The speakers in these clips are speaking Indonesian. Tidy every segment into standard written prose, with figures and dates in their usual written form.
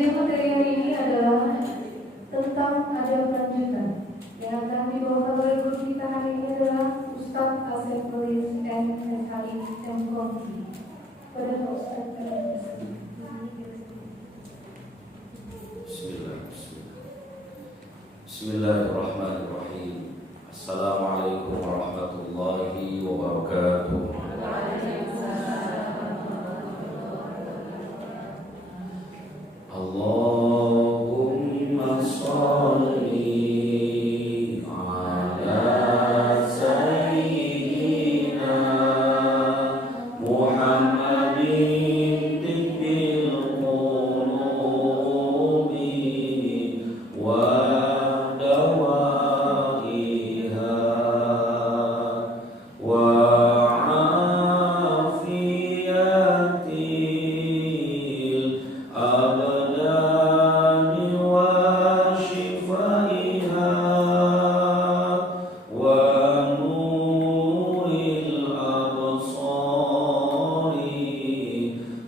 Injil materi hari ini adalah tentang adab lanjutan. Yang akan dibawakan oleh guru kita hari ini adalah Ustadz Asep Pelis MSHI Temkonti. Pada Ustadz Bismillahirrahmanirrahim. Assalamualaikum warahmatullahi wabarakatuh. Allahumma sholli ala sayyidina Muhammadin tibbil qulubi wa dawaiha wa afiyatil abdani wa shifaiha wa nuril absari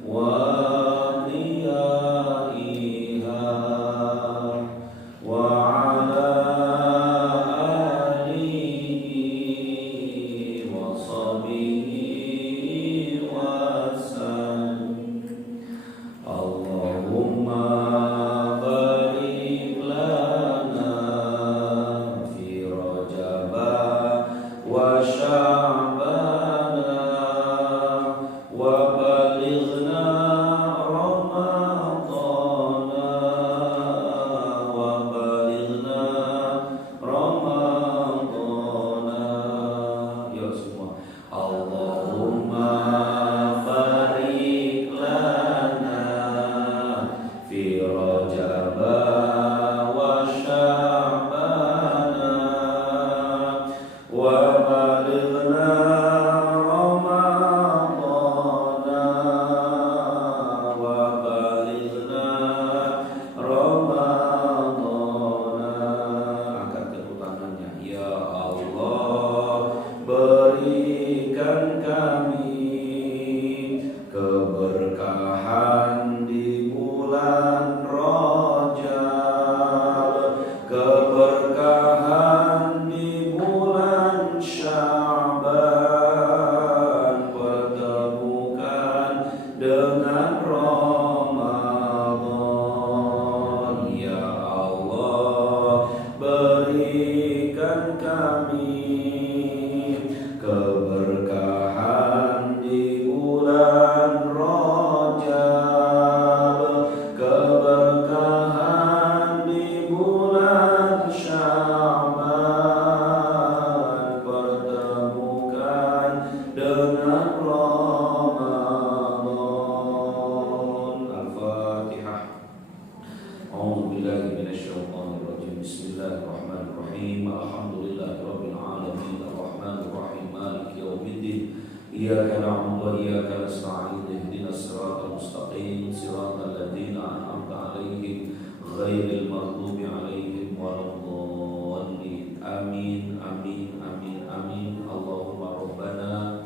wa diyaiha wa ala alihi wa sahbihi wa sallam. Allahumma barik lana fi Rajaba wa Sya'bana wa balighna Ramadana wa balighna Ramadana. Ya semua. Allahumma barik lana fi Rajaba wa Sya'bana wa balighna Ramadana wa balighna Ramadana. Angkat kedua tangannya. Ya Allah, berikan kami keberkahan di bulan Rajab, keberkahan di bulan Sya'ban, pertemukan dengan Ramadan. Ya Allah, berikan kami keberkahan di bulan Rajab, keberkahan di bulan Sya'ban, pertemukan dengan Ramadan. Al-Fatihah. A'udzubillahi minasyaitonir rajim. Bismillahirrahmanirrahim. Alhamdulillahirabbil alamin. Arrahmanir rahim. Maliki yaumiddin. Iyyaka na'budu wa iyyaka nasta'in. Ihdinas siratal mustaqim. Siratal ladzina an'amta 'alaihim ghairil maghdubi 'alaihim waladdallin. Amin. Amin. Amin. Amin. Allahumma rabbana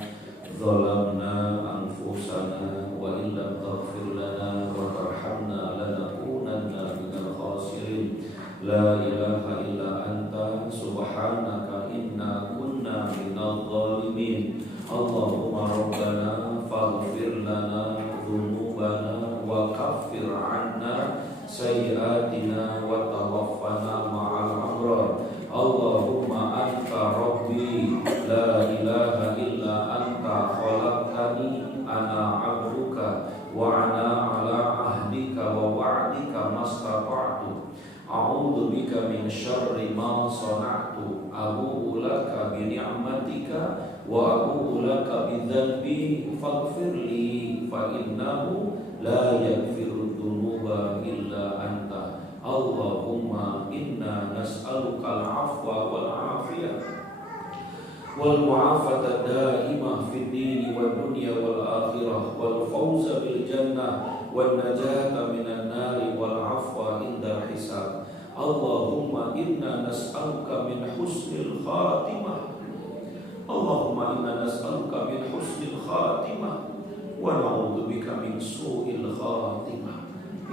zalamna anfusana wa illam taghfir lana wa tarhamna lanakunanna minal khasirin. La ilaha illa anta subhanaka inna kunna minadh dhalimin. Allahumma rabbana faghfir lana dhunubana wa kaffir 'anna sayyi'atina wa tawaffana ma'al abrar. Allahumma anta rabbi la ilaha illa anta khalaqtani ana 'abduka wa ana 'ala 'ahdika wa wa'dika mastata'tu. A'udzu bika min syarri ma sana'tu. Abu'u laka bi ni'matika wa abu'u laka bi dzanbi faghfir li fa innahu la yaghfiru dzunuba illa anta. Allahumma inna nas'aluka al-'afwa wal 'afiyah wal mu'afata daimah fid dini wad dunya wal akhirah wal fawza bil jannah wan najata minan nari wal 'afwa inda hisab. Allahumma inna nas'aluka min husnil khatimah. Allahumma inna nas'aluka min husnil khatimah wa na'udzubika min su'il khatimah.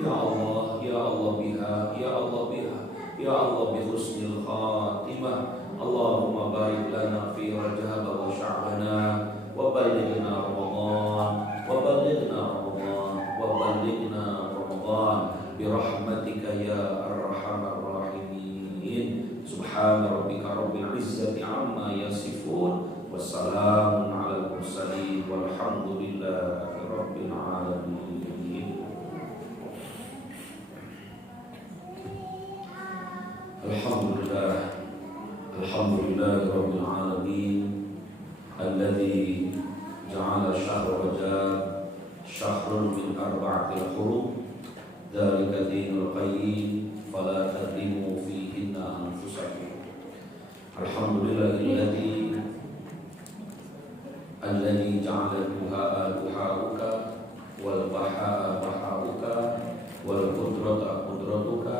Ya Allah, ya Allah biha, ya Allah biha, ya Allah bi husnil khatimah. Allahumma barik lana fi Rajab wa Sya'bana wa ballighna Ramadan wa ballighna Ramadan wa ballighna Ramadan bi rahmatika ya arhamar rahimin. Subhana rabbika rabbil izzati amma yasifun, wassalamun alal mursalin, walhamdulillahi rabbil alamin. Alhamdulillah, alhamdulillah rabbil alamin, alladzi ja'ala syahr Rajab syahrun min arba'atil hurum, dzalika dinul qayyim, fala tadlimu fihinna anfusakum. Alhamdulillahilladzi ja'ala duha'a duha'uka wal baha'a baha'uka wal qudrata qudratuka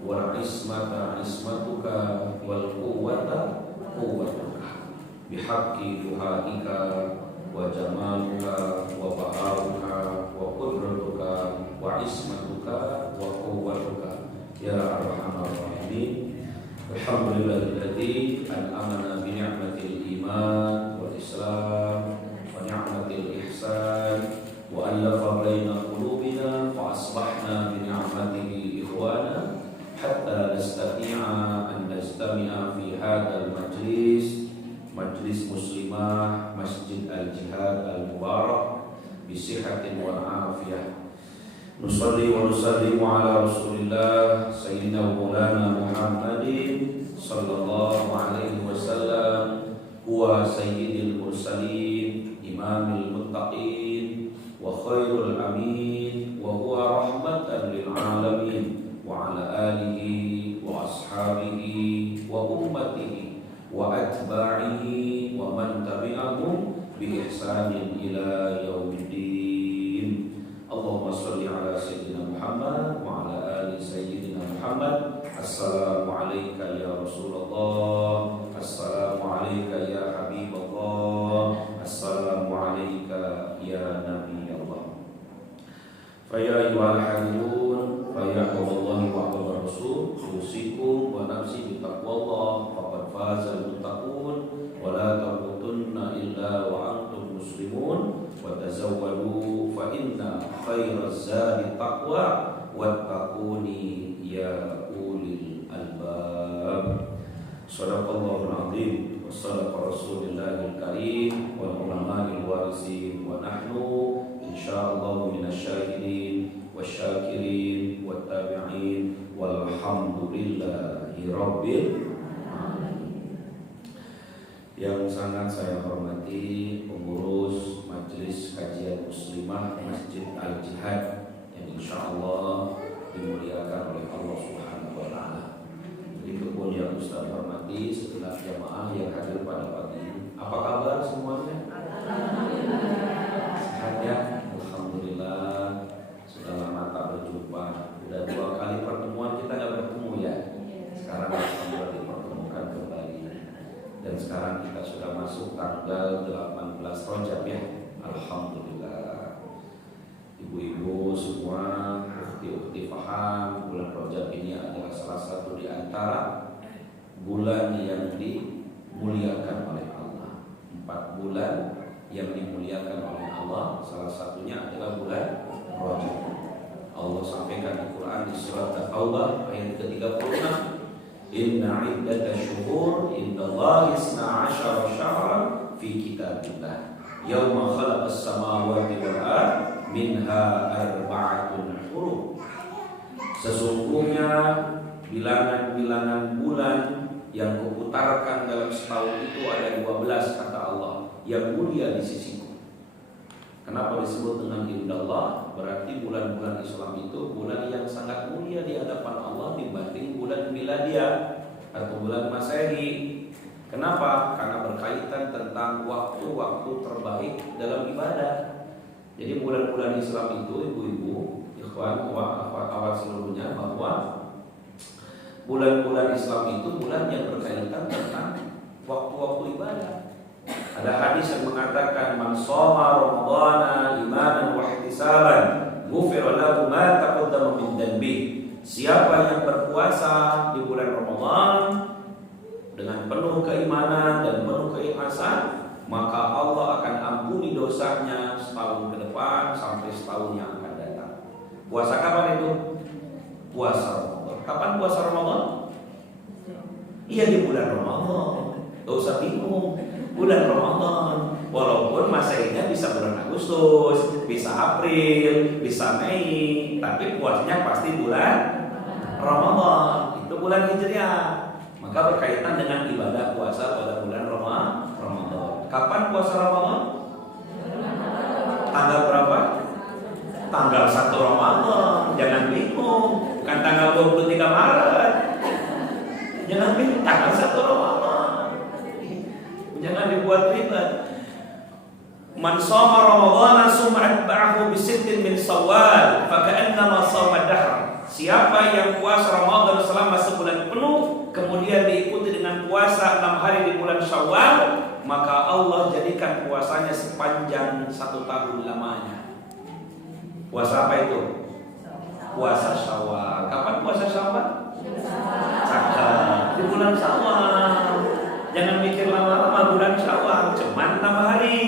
wal ismata ismatuka wal quwwata quwwatuka bihaqqi duhaika wa jamaluka wa ba'auka wa qudratuka wa ismatuka wa quwwatuka ya arhamar rahimin. Alhamdulillahilladzi an'amana bi ni'matil iman wal islam wa ni'matil ihsan wa allafa baina qulubina fa asbahna bi ni'matihi ikhwana hatta nastati'a an nastami'a fi hadzal majlis muslimah Masjid Al-Jihad Al-Mubarak bi sihhatin wal afiyah. Nusalli wa nusallimu ala Rasulillah sayyidina Maulana Muhammadin sallallahu alaihi wasallam, huwa sayyidil mursalin imamil muttaqin wa khairul amin wa huwa rahmatan lil alamin wa ala alihi wa ashabihi wa ummatihi wa atba'ihi wa man tabi'ahum bi ihsanin ila yaumiddin. Allahumma shalli ala sayyidina Muhammad wa ala ali sayyidina Muhammad. Assalamu alayka ya Rasulullah, assalamu alayka ya Habiballah, assalamu alayka ya Nabi Allah. Fa ya ayyuhal hadirun, fa ya qawallahi wa qawar rasul, usikum wa nafsi bi taqwallah, faqad fazal muttaqun, wa la tamutunna illa wa antum muslimun, wa tazawwadu fa inna khairaz zadi taqwa wattaquni ya ulil albab. Shadaqallahul azim wa sadaqa rasulillahil karim wal ulama'il warisin wa nahnu insyaallah minasyahidin wasyakirin wattabi'in walhamdulillahi rabbil alamin. Yang sangat saya hormati pengurus Majelis Kajian Muslimah Masjid Al-Jihad yang insyaallah dimuliakan oleh Allah Subhanahu wa taala. Begitupun yang Ustaz hormati segenap jamaah yang hadir pada pagi ini. Apa kabar semuanya? Sehat ya? Alhamdulillah. Sudah lama tak berjumpa. Sudah 2 kali pertemuan kita nggak bertemu ya. Sekarang alhamdulillah dipertemukan kembali. Dan sekarang kita sudah masuk tanggal 18 Rajab ya. Alhamdulillah. Ibu-ibu semua, ukti-ukti paham bulan Rajab ini adalah salah satu di antara bulan yang dimuliakan oleh Allah. 4 bulan yang dimuliakan oleh Allah, salah satunya adalah bulan Rajab. Allah sampaikan di Quran di surat At-Taubah ayat ke-36, inna iddatash syuhur indallahi 12 syahran fi kitabillah yauma khalaqas samawati wal ardh minha arba'atun hurum. Sesungguhnya bilangan-bilangan bulan yang kuputarkan dalam setahun itu ada 12 kata Allah yang mulia di sisiku. Kenapa disebut dengan indallah? Berarti bulan-bulan Islam itu bulan yang sangat mulia di hadapan Allah dibanding bulan miladiah atau bulan Masehi. Kenapa? Karena berkaitan tentang waktu-waktu terbaik dalam ibadah. Jadi bulan-bulan Islam itu ibu-ibu, ikhwan, akhwat seluruhnya, bahwa bulan-bulan Islam itu bulan yang berkaitan tentang waktu-waktu ibadah. Ada hadis yang mengatakan man shoma ramadhana imanan wa ihtisaban ghufira lahu ma taqaddama min dan bih. Siapa yang berpuasa di bulan Ramadan dengan penuh keimanan dan penuh keikhlasan, maka Allah akan ampuni dosanya setahun ke depan sampai setahun yang akan datang. Puasa kapan itu? Puasa Ramadan. Kapan puasa Ramadan? Iya, di bulan Ramadan. Gak usah bingung. Bulan Ramadan. Walaupun Masehinya bisa bulan Agustus, bisa April, bisa Mei, tapi puasanya pasti bulan Ramadan. Itu bulan Hijriah. Maka berkaitan dengan ibadah puasa pada bulan Ramadan. Kapan puasa Ramadan? Tanggal berapa? Tanggal 1 Ramadan. Jangan bingung. Bukan tanggal 23 Maret. Jangan bingung, tanggal 1 Ramadan. Jangan dibuat ribet. Man shoma Ramadhana summa atba'ahu bi sittin min Shawwal fa ka'annama shoma dahr. Siapa yang puasa Ramadan selama sebulan penuh kemudian diikuti dengan puasa 6 hari di bulan Syawal, maka Allah jadikan puasanya sepanjang 1 tahun lamanya. Puasa apa itu? Puasa Syawal. Kapan puasa Syawal? Di bulan Syawal. Jangan mikir lama-lama bulan Syawal, cuman 6 hari.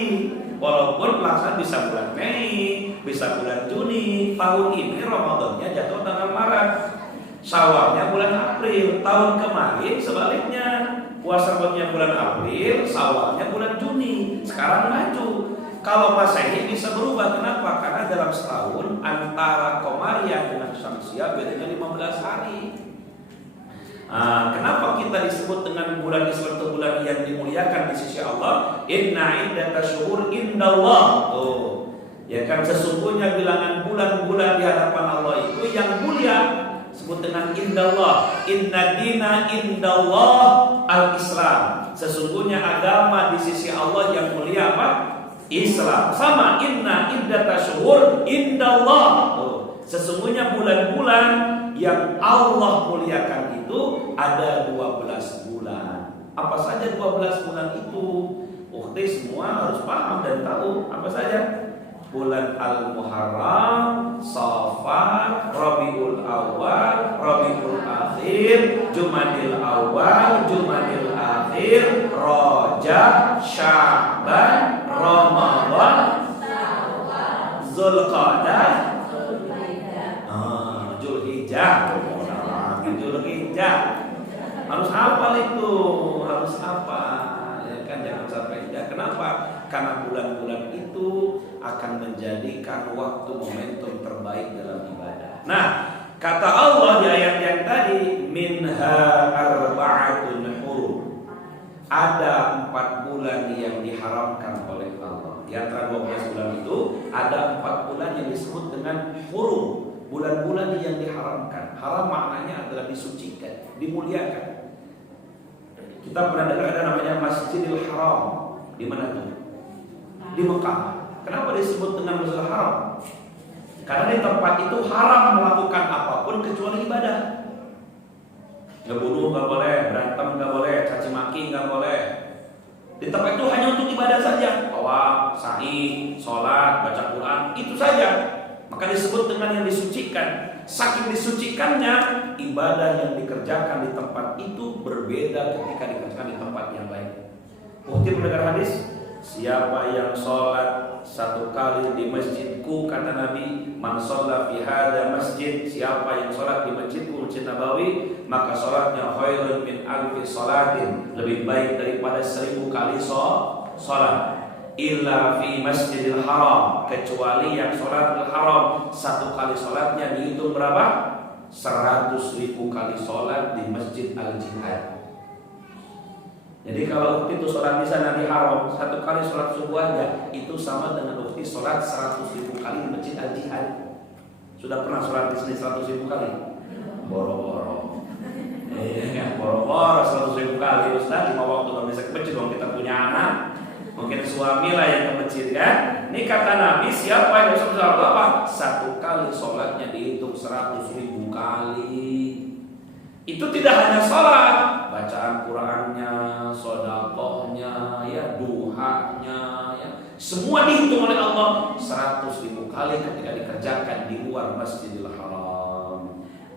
Walaupun pelaksanaan bisa bulan Mei, bisa bulan Juni. Tahun ini Ramadannya jatuh tanggal Maret, Syawalnya bulan April. Tahun kemarin sebaliknya, puasa bulan April, Syawalnya bulan Juni. Sekarang maju. Kalau Masehi bisa berubah. Kenapa? Karena dalam setahun antara Komariah dengan Syamsiah bedanya 15 hari. Kenapa kita disebut dengan bulan ini sebagai bulan yang dimuliakan di sisi Allah? Inna iddatash syuhur indallah. Ya kan, sesungguhnya bilangan bulan-bulan di hadapan Allah itu yang mulia disebut dengan indallah. Inna dina indallah al-Islam. Sesungguhnya agama di sisi Allah yang mulia apa? Islam. Sama inna iddatash syuhur indallah. Sesungguhnya bulan-bulan yang Allah muliakan itu ada 12 bulan. Apa saja 12 bulan itu? Ukhti semua harus paham dan tahu apa saja. Bulan Al-Muharram, Safar, Rabiul Awal, Rabiul Akhir, Jumadil Awal, Jumadil Akhir, Rajab, Sya'ban, Ramadan, Zulqa'dah, Zulhijjah. Harus hafal itu, harus apa? Ya kan, jangan sampai ya. Kenapa? Karena bulan-bulan itu akan menjadikan waktu momentum terbaik dalam ibadah. Nah, kata Allah di ayat yang tadi, minha arba'atun hurum. Ada 4 bulan yang diharamkan oleh Allah. Di antara 12 bulan itu ada 4 bulan yang disebut dengan hurum. Bulan-bulan yang diharamkan. Haram maknanya adalah disucikan, dimuliakan. Kita pernah dengar ada namanya Masjidil Haram. Di mana tuh? Di Mekah. Kenapa disebut dengan Masjidil Haram? Karena di tempat itu haram melakukan apapun kecuali ibadah. Ngebunuh nggak boleh, berantem nggak boleh, caci maki nggak boleh. Di tempat itu hanya untuk ibadah saja. Tawaf, sa'i, sholat, baca Quran, itu saja. Maka disebut dengan yang disucikan. Saking disucikannya, ibadah yang dikerjakan di tempat itu berbeda ketika dikerjakan di tempat yang lain. Bukti mendengar hadis, siapa yang sholat 1 kali di masjidku, kata Nabi, man sholat fi hadha masjid, siapa yang sholat di masjidku, Masjid Nabawi, maka sholatnya khairun min alfi sholatin, lebih baik daripada 1000 kali sholat. Illa fi Masjidil Haram, kecuali yang sholat haram, 1 kali sholatnya dihitung berapa? 100.000 kali sholat di Masjid Al-Jihad. Jadi kalau ukti itu sholat di sana di haram, 1 kali sholat subuh aja itu sama dengan ukti sholat 100.000 kali di Masjid Al-Jihad. Sudah pernah sholat di sini 100.000 kali? Boro-boro. Boro-boro 100.000 kali. Ustaz, 5 waktu nggak bisa ke masjid dong, kita punya anak. Mungkin suami lah yang ke masjid kan. Ini kata Nabi, siapa yang bisa sholat apa? 1 kali sholatnya dihitung 100.000 kali. Itu tidak hanya sholat, bacaan Qurannya, sodakohnya, ya duhanya, ya semua dihitung oleh Allah 100.000 kali ketika dikerjakan di luar Masjidil Haram.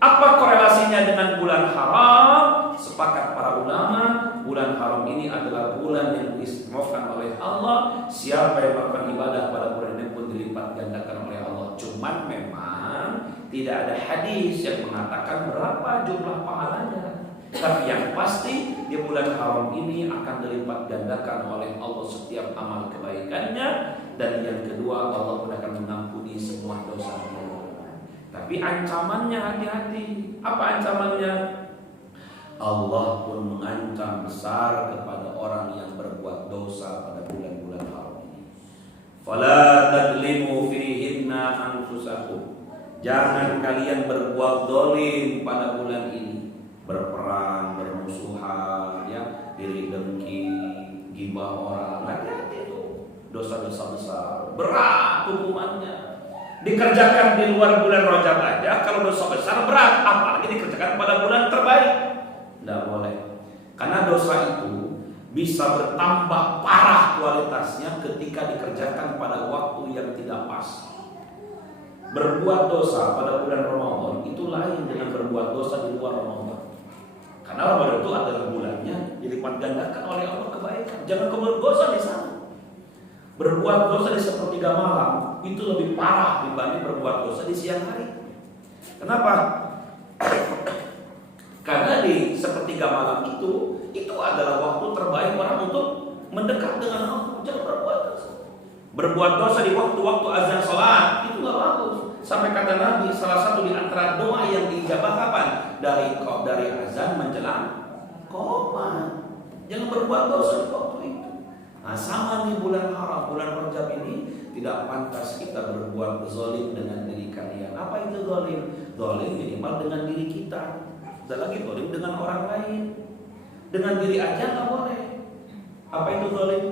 Apa korelasinya dengan bulan haram? Sepakat para ulama, bulan haram ini adalah bulan yang diistimewakan oleh Allah. Siapa yang melakukan ibadah pada bulan ini pun dilipat gandakan oleh Allah. Cuman memang tidak ada hadis yang mengatakan berapa jumlah pahalanya. Tapi yang pasti di bulan haram ini akan dilipat gandakan oleh Allah setiap amal kebaikannya. Dan yang kedua, Allah pun akan mengampuni semua dosa-dosa. Tapi ancamannya hati-hati. Apa ancamannya? Allah pun mengancam besar kepada orang yang berbuat dosa pada bulan-bulan haram ini. Fala tadlimu fihinna anfusakum. Jangan kalian berbuat zalim pada bulan ini. Berperang, bermusuhan, ya, iri dengki, gibah orang. Hati-hati itu. Dosa-dosa besar. Berat hukumannya. Dikerjakan di luar bulan Rajab aja kalau dosa besar berat, apalagi dikerjakan pada bulan terbaik. Tidak boleh. Karena dosa itu bisa bertambah parah kualitasnya ketika dikerjakan pada waktu yang tidak pas. Berbuat dosa pada bulan Ramadan itu lain dengan berbuat dosa di luar Ramadan. Karena Ramadan itu adalah bulannya dilipat gandakan oleh Allah kebaikan. Jangan berbuat dosa di sana. Berbuat dosa di sepertiga malam itu lebih parah dibanding berbuat dosa di siang hari. Kenapa? Karena di sepertiga malam itu adalah waktu terbaik orang untuk mendekat dengan Allah. Jangan berbuat dosa. Berbuat dosa di waktu-waktu azan salat itu gak bagus. Sampai kata Nabi, salah satu di antara doa yang diijabah kapan? Dari azan menjelang qomat. Jangan berbuat dosa di waktu itu. Nah, sama di bulan haram, bulan Rajab ini tidak pantas kita berbuat zalim dengan diri kalian. Apa itu zalim? Zalim minimal dengan diri kita. Dan lagi zalim dengan orang lain. Dengan diri aja nggak boleh. Apa itu zalim?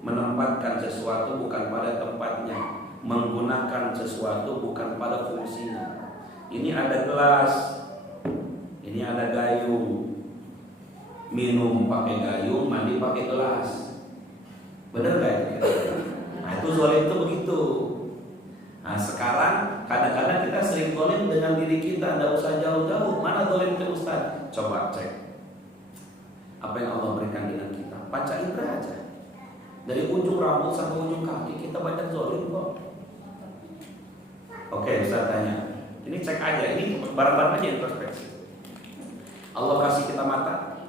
Menempatkan sesuatu bukan pada tempatnya, menggunakan sesuatu bukan pada fungsinya. Ini ada gelas, ini ada gayung. Minum pakai gayung, mandi pakai gelas. Benar gak? Nah itu zalim itu begitu. Nah sekarang kadang-kadang kita sering zalim dengan diri kita. Tidak usah jauh-jauh. Mana zalim ke Ustaz? Coba cek apa yang Allah berikan dengan kita. Panca indera aja. Dari ujung rambut sampai ujung kaki kita banyak zalim kok. Oke, Ustaz tanya. Ini cek aja. Ini barang-barang aja introspeksi. Allah kasih kita mata.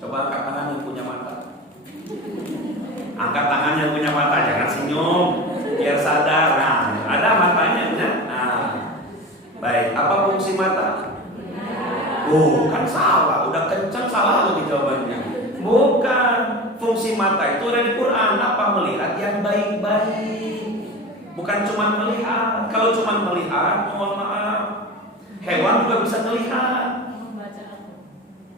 Coba angkat tangan yang punya mata. Angkat tangan yang punya mata, jangan senyum, biar sadar. Nah, ada matanya, ya? Nah, baik. Apa fungsi mata? Kan salah, udah kencang salah lagi jawabannya. Bukan, fungsi mata itu ada di Quran. Apa? Melihat yang baik-baik. Bukan cuma melihat. Kalau cuma melihat, mohon maaf, hewan juga bisa melihat.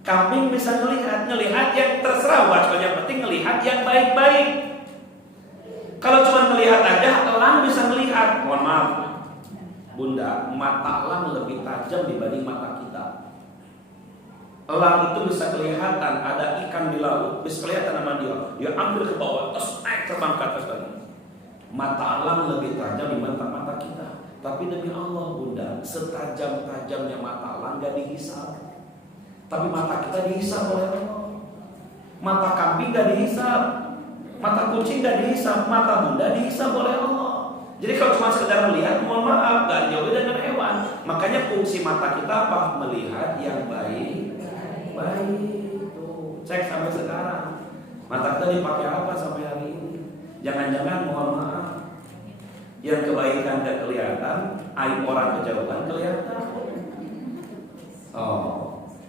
Kambing bisa ngelihat yang terserah buat yang penting ngelihat yang baik-baik. Kalau cuma melihat aja, elang bisa melihat. Mohon maaf, Bunda, mata elang lebih tajam dibanding mata kita. Elang itu bisa kelihatan ada ikan di laut, bisa kelihatan sama dia ambil ke bawah, terus naik terbang ke atas lagi. Mata elang lebih tajam dibanding mata kita. Tapi demi Allah Bunda, setajam-tajamnya mata elang gak dihisap. Tapi mata kita dihisap oleh Allah. Mata kambing gak dihisap, mata kucing gak dihisap, mata Bunda dihisap oleh Allah. Jadi kalau cuma sekedar melihat, mohon maaf, gak jauh dengan hewan. Makanya fungsi mata kita apa? Melihat yang baik. Tuh, cek sampai sekarang. Mata kita dipakai apa sampai hari ini? Jangan-jangan mohon maaf, yang kebaikan gak kelihatan, aib orang kejauhan kelihatan.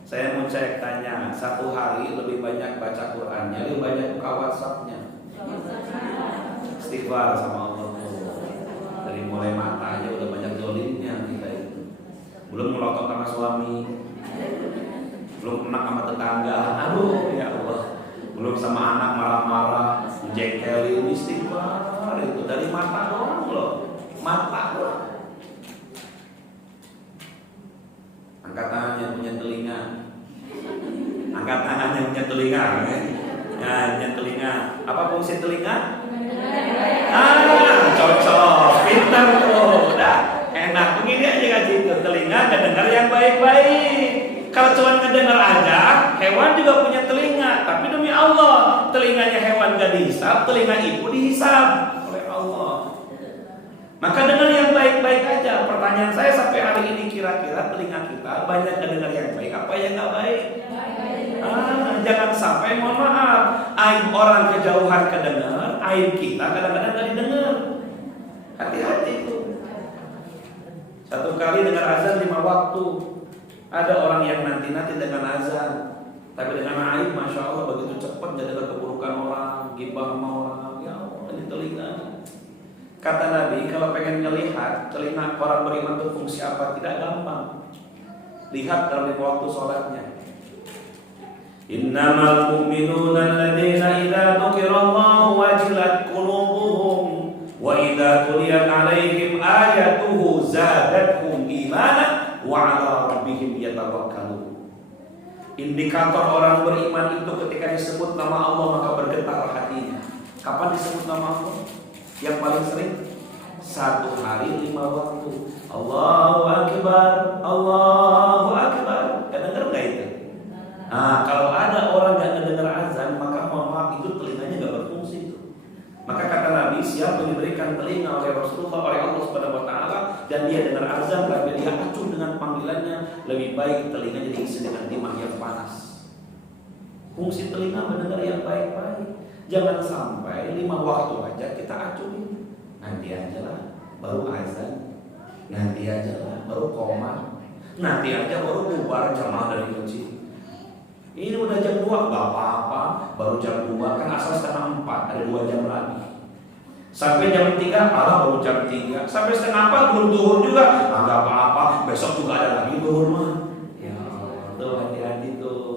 Saya mau cek tanya, satu hari lebih banyak baca Qurannya, lebih banyak buka WhatsAppnya. Istighfar sama Allah. Dari mulai mata aja udah banyak zolimnya kita itu. Belum melotot sama suami, belum enak sama tetangga. Aduh ya Allah. Belum sama anak marah-marah, jengkelin. Istighfar itu dari mata doang loh. Mata doang. Angkat tangan yang punya telinga. Angkat tangan yang punya telinga. Ya, punya telinga. Apa fungsi telinga? Cocok. Pintar tuh. Udah enak. Begini aja kan gitu. Telinga dan dengar yang baik. Kalau cuma ngedengar aja, hewan juga punya telinga. Tapi demi Allah, telinganya hewan gak dihisab, telinga ibu dihisab oleh Allah. Maka dengar yang baik-baik aja. Pertanyaan saya sampai hari ini, kira-kira telinga kita banyak dengar yang baik apa yang gak baik? Jangan sampai, mohon maaf, aib orang kejauhan kedengar, aib kita kadang-kadang gak didengar. Hati-hati itu. Satu kali dengar azan 5 waktu. Ada orang yang nanti-nanti dengan azan, tapi dengan aib, masya Allah, begitu cepat jadi keburukan orang, gibah sama orang. Ya Allah, ini telinga. Kata Nabi, kalau pengen ngelihat telinga orang beriman itu fungsi apa, tidak gampang. Lihat dalam waktu sholatnya. Innamal mu'minuna alladzina idza dzukirallahu wajilat qulubuhum wa idza tuliyat 'alaihim ayatuhu zadatuhum imanan wa 'ala rabbihim yatawakkalun. Indikator orang beriman itu ketika disebut nama Allah maka bergetar hatinya. Kapan disebut nama Allah? Yang paling sering 1 hari 5 waktu. Allahu Akbar, Allahu Akbar. Kedengar nggak itu? Kalau ada orang yang mendengar azan, maka mohon maaf itu telinganya nggak berfungsi. Maka kata Nabi, siapa yang diberikan telinga oleh Rasulullah, oleh Allah Subhanahu Wa Taala, dan dia dengar azan, tapi dia acuh dengan panggilannya, lebih baik telinganya diisi dengan timah yang panas. Fungsi telinga mendengar yang baik-baik. Jangan sampai 5 waktu aja kita acuhin. Nanti aja lah, baru azan. Nanti aja lah, baru koma. Nanti aja baru bubar jamaah dari masjid. Ini udah jam 2, gak apa-apa. Baru jam 2, kan asal setengah 4, ada 2 jam lagi. Sampai jam 3, baru jam 3. Sampai setengah 4, belum zuhur juga. Gak apa-apa, besok juga ada lagi zuhur mah. Ya, tuh hati-hati tuh.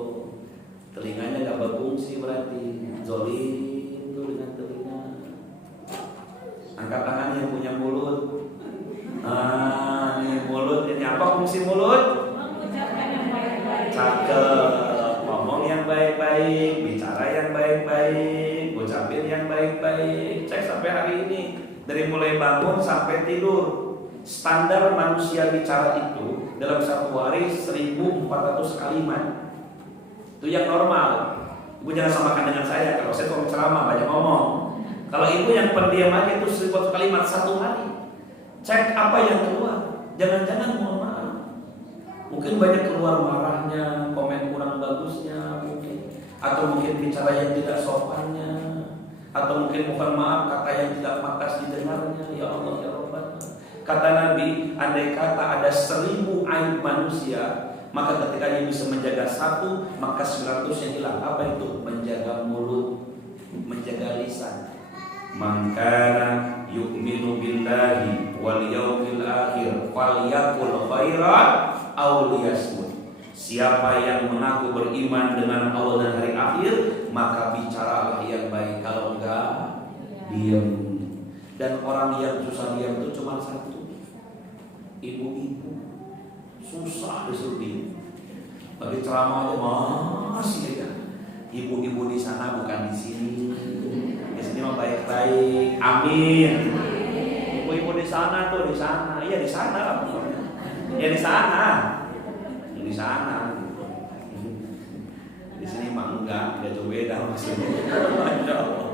Telinganya gak berfungsi berarti. Zolim tuh dengan telinga. Angkat tangan yang punya mulut. Ini mulut, ini apa fungsi mulut? Cakep. Ngomong yang baik-baik, bicara yang baik-baik, ucapin yang baik-baik. Cek sampai hari ini, dari mulai bangun sampai tidur, standar manusia bicara itu dalam 1 hari 1400 kalimat. Itu yang normal. Ibu jangan samakan dengan saya. Kalau saya tukang ceramah banyak ngomong. Kalau ibu yang pendiam aja itu 1400 kalimat 1 hari. Cek apa yang keluar. Jangan-jangan mohon maaf, mungkin banyak keluar marahnya, komen kurang bagusnya mungkin, atau mungkin bicara yang tidak sopannya, atau mungkin mohon maaf kata yang tidak pantas didengarnya. Ya Allah ya Rabbana. Kata Nabi, andai kata ada 1000 aib manusia, maka ketika dia bisa menjaga 1, maka 900 yang hilang. Apa itu? Menjaga mulut, menjaga lisan. Maka yu'minu billahi wal yawmil akhir falyaqul khairan aw liyasmut. Siapa yang mengaku beriman dengan Allah dan hari akhir, maka bicaralah yang baik. Kalau enggak, diam. Dan orang yang susah diam itu cuma 1. Ibu-ibu susah disuruh diam. Bagi ceramah aja masih ya. Ibu-ibu di sana bukan di sini. Di sini mah baik-baik. Amin. Ibu-ibu di sana tuh di sana. Iya di sana lah pokoknya. Ya di sana. Di sana. Di sini mah enggak, jauh beda maksudnya. Masya Allah.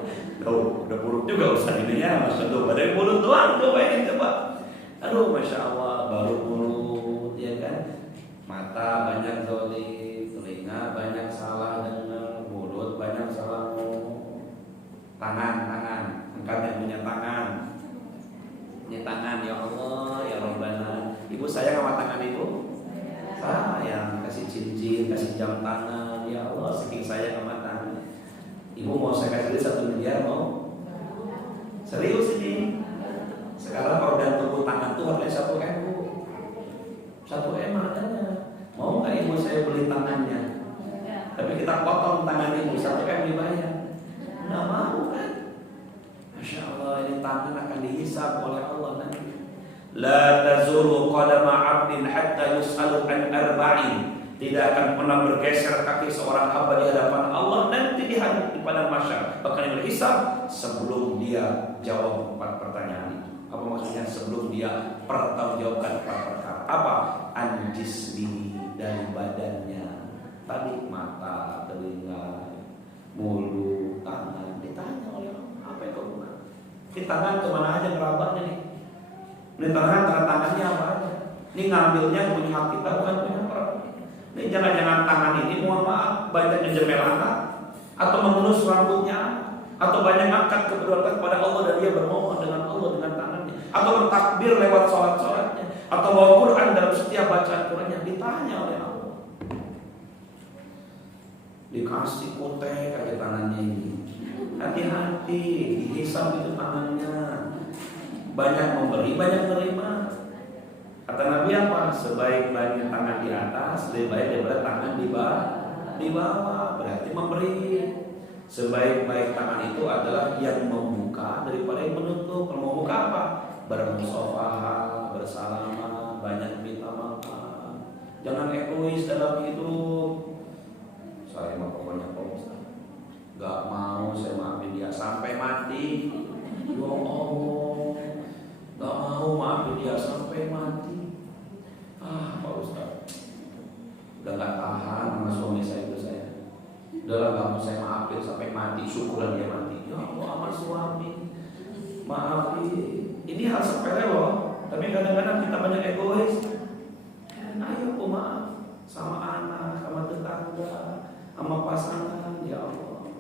Udah buruk juga urusan ini ya. Maksud tuh pada mulut doang tuh bayangin coba. Aduh masya Allah, baru mulut ya kan. Mata banyak zalim, telinga banyak salah dengar, mulut banyak salah ngomong. Tangan, angkat yang punya tangan. Ini tangan ya Allah ya Rabbana. Ibu sayang sama tangan ibu? Sayang, kasih cincin, kasih jam tangan. Ya Allah saking sayang sama tangan. Ibu mau saya kasih 1 miliar mau? Serius ini? Sekarang organ tubuh tangan tuh harganya 1 M. 1 M harganya. Mau nggak ibu saya beli tangannya? Tapi kita potong tangan ibu 1 M dibayar. Nggak mau kan? Masya Allah, ini tangan akan dihisab oleh Allah nanti. La tazulu qadama 'abdin hatta yus'alu an arba'in. Tidak akan pernah bergeser kaki seorang hamba di hadapan Allah nanti di padang mahsyar. Bahkan yang berhisab sebelum dia jawab 4 pertanyaan itu. Apa maksudnya? Sebelum dia pertanggungjawabkan perkara. Apa? Anjisbi, dari badannya. Tadi mata, telinga, mulut, tangan. Ditanya oleh Allah, apa yang kau buka? Ini tangan kemana aja ngerabatnya nih? Ini tangan tangannya apa aja? Ini ngambilnya punya hak kita, bukan punya orang. Ini jangan-jangan tangan ini, mohon maaf, banyak menjemel anak, atau mengelus rambutnya, atau banyak angkat keberatan kepada Allah dan dia bermohon dengan Allah dengan tangannya, atau bertakbir lewat sholat-sholatnya, atau bawa Quran dalam setiap bacaan Qurannya. Ditanya oleh Allah. Dikasih kutek aja tangannya ini. Hati-hati, dihisab itu tangannya. Banyak memberi, banyak menerima. Kata Nabi apa? Sebaik-baiknya tangan di atas, lebih baik daripada tangan di bawah. Berarti memberi. Sebaik-baik tangan itu adalah yang membuka daripada yang menutup. Kalau membuka apa? Bermusafahah, bersalaman, banyak minta maaf. Jangan egois dalam hidup. Saya mau pokoknya Pak Ustaz, gak mau saya maafin dia sampai mati. Ya Allah, gak mau maafin dia sampai mati. Pak Ustaz, udah gak tahan sama suami saya itu saya. Udahlah gak mau saya maafin sampai mati, syukurlah dia mati. Ya Allah, amal suami, maafin. Ini hal sepele loh, tapi kadang-kadang kita banyak egois. Ayo aku maaf sama anak, sama tetangga, sama pasangan, ya Allah.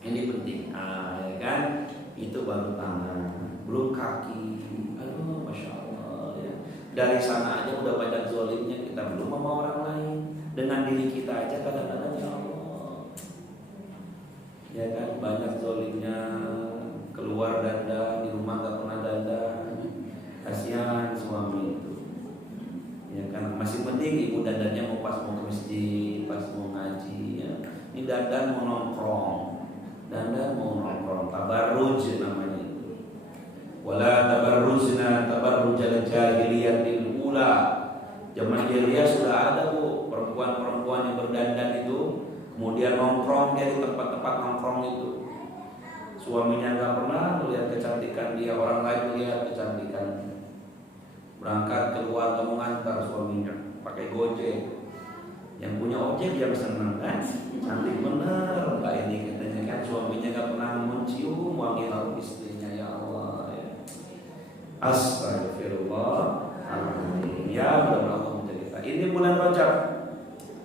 Ini penting, ya kan? Itu baru tangan, belum kaki. Aduh, masya Allah ya. Dari sana aja udah banyak zolimnya kita, belum sama orang lain. Dengan diri kita aja kadang-kadang ya Allah, ya kan? Banyak zolimnya, keluar dandan, di rumah nggak pernah dandan. Kasihan suami itu, ya kan? Masih penting ibu dandannya mau pas mau ke masjid, pas mau ngaji, ya. Ini dandan mau nongkrong, tabarruj namanya itu. Wala tabarrujna tabarrujal jahiliyatil ula. Zaman jahiliyah sudah ada Bu, perempuan-perempuan yang berdandan itu, kemudian nongkrong dia di tempat-tempat nongkrong itu. Suaminya nggak pernah melihat kecantikan dia, orang lain melihat kecantikan. Berangkat keluar nggak mau ngantar suaminya, pakai gojek. Yang punya ojek yang senang kan, cantik bener mbak ini katanya kan, suaminya nggak pernah mencium wangi harum istrinya. Ya Allah ya. Astagfirullahaladzim. Ya mudah-mudahan Allah menjaga kita. Ini bulan Rajab,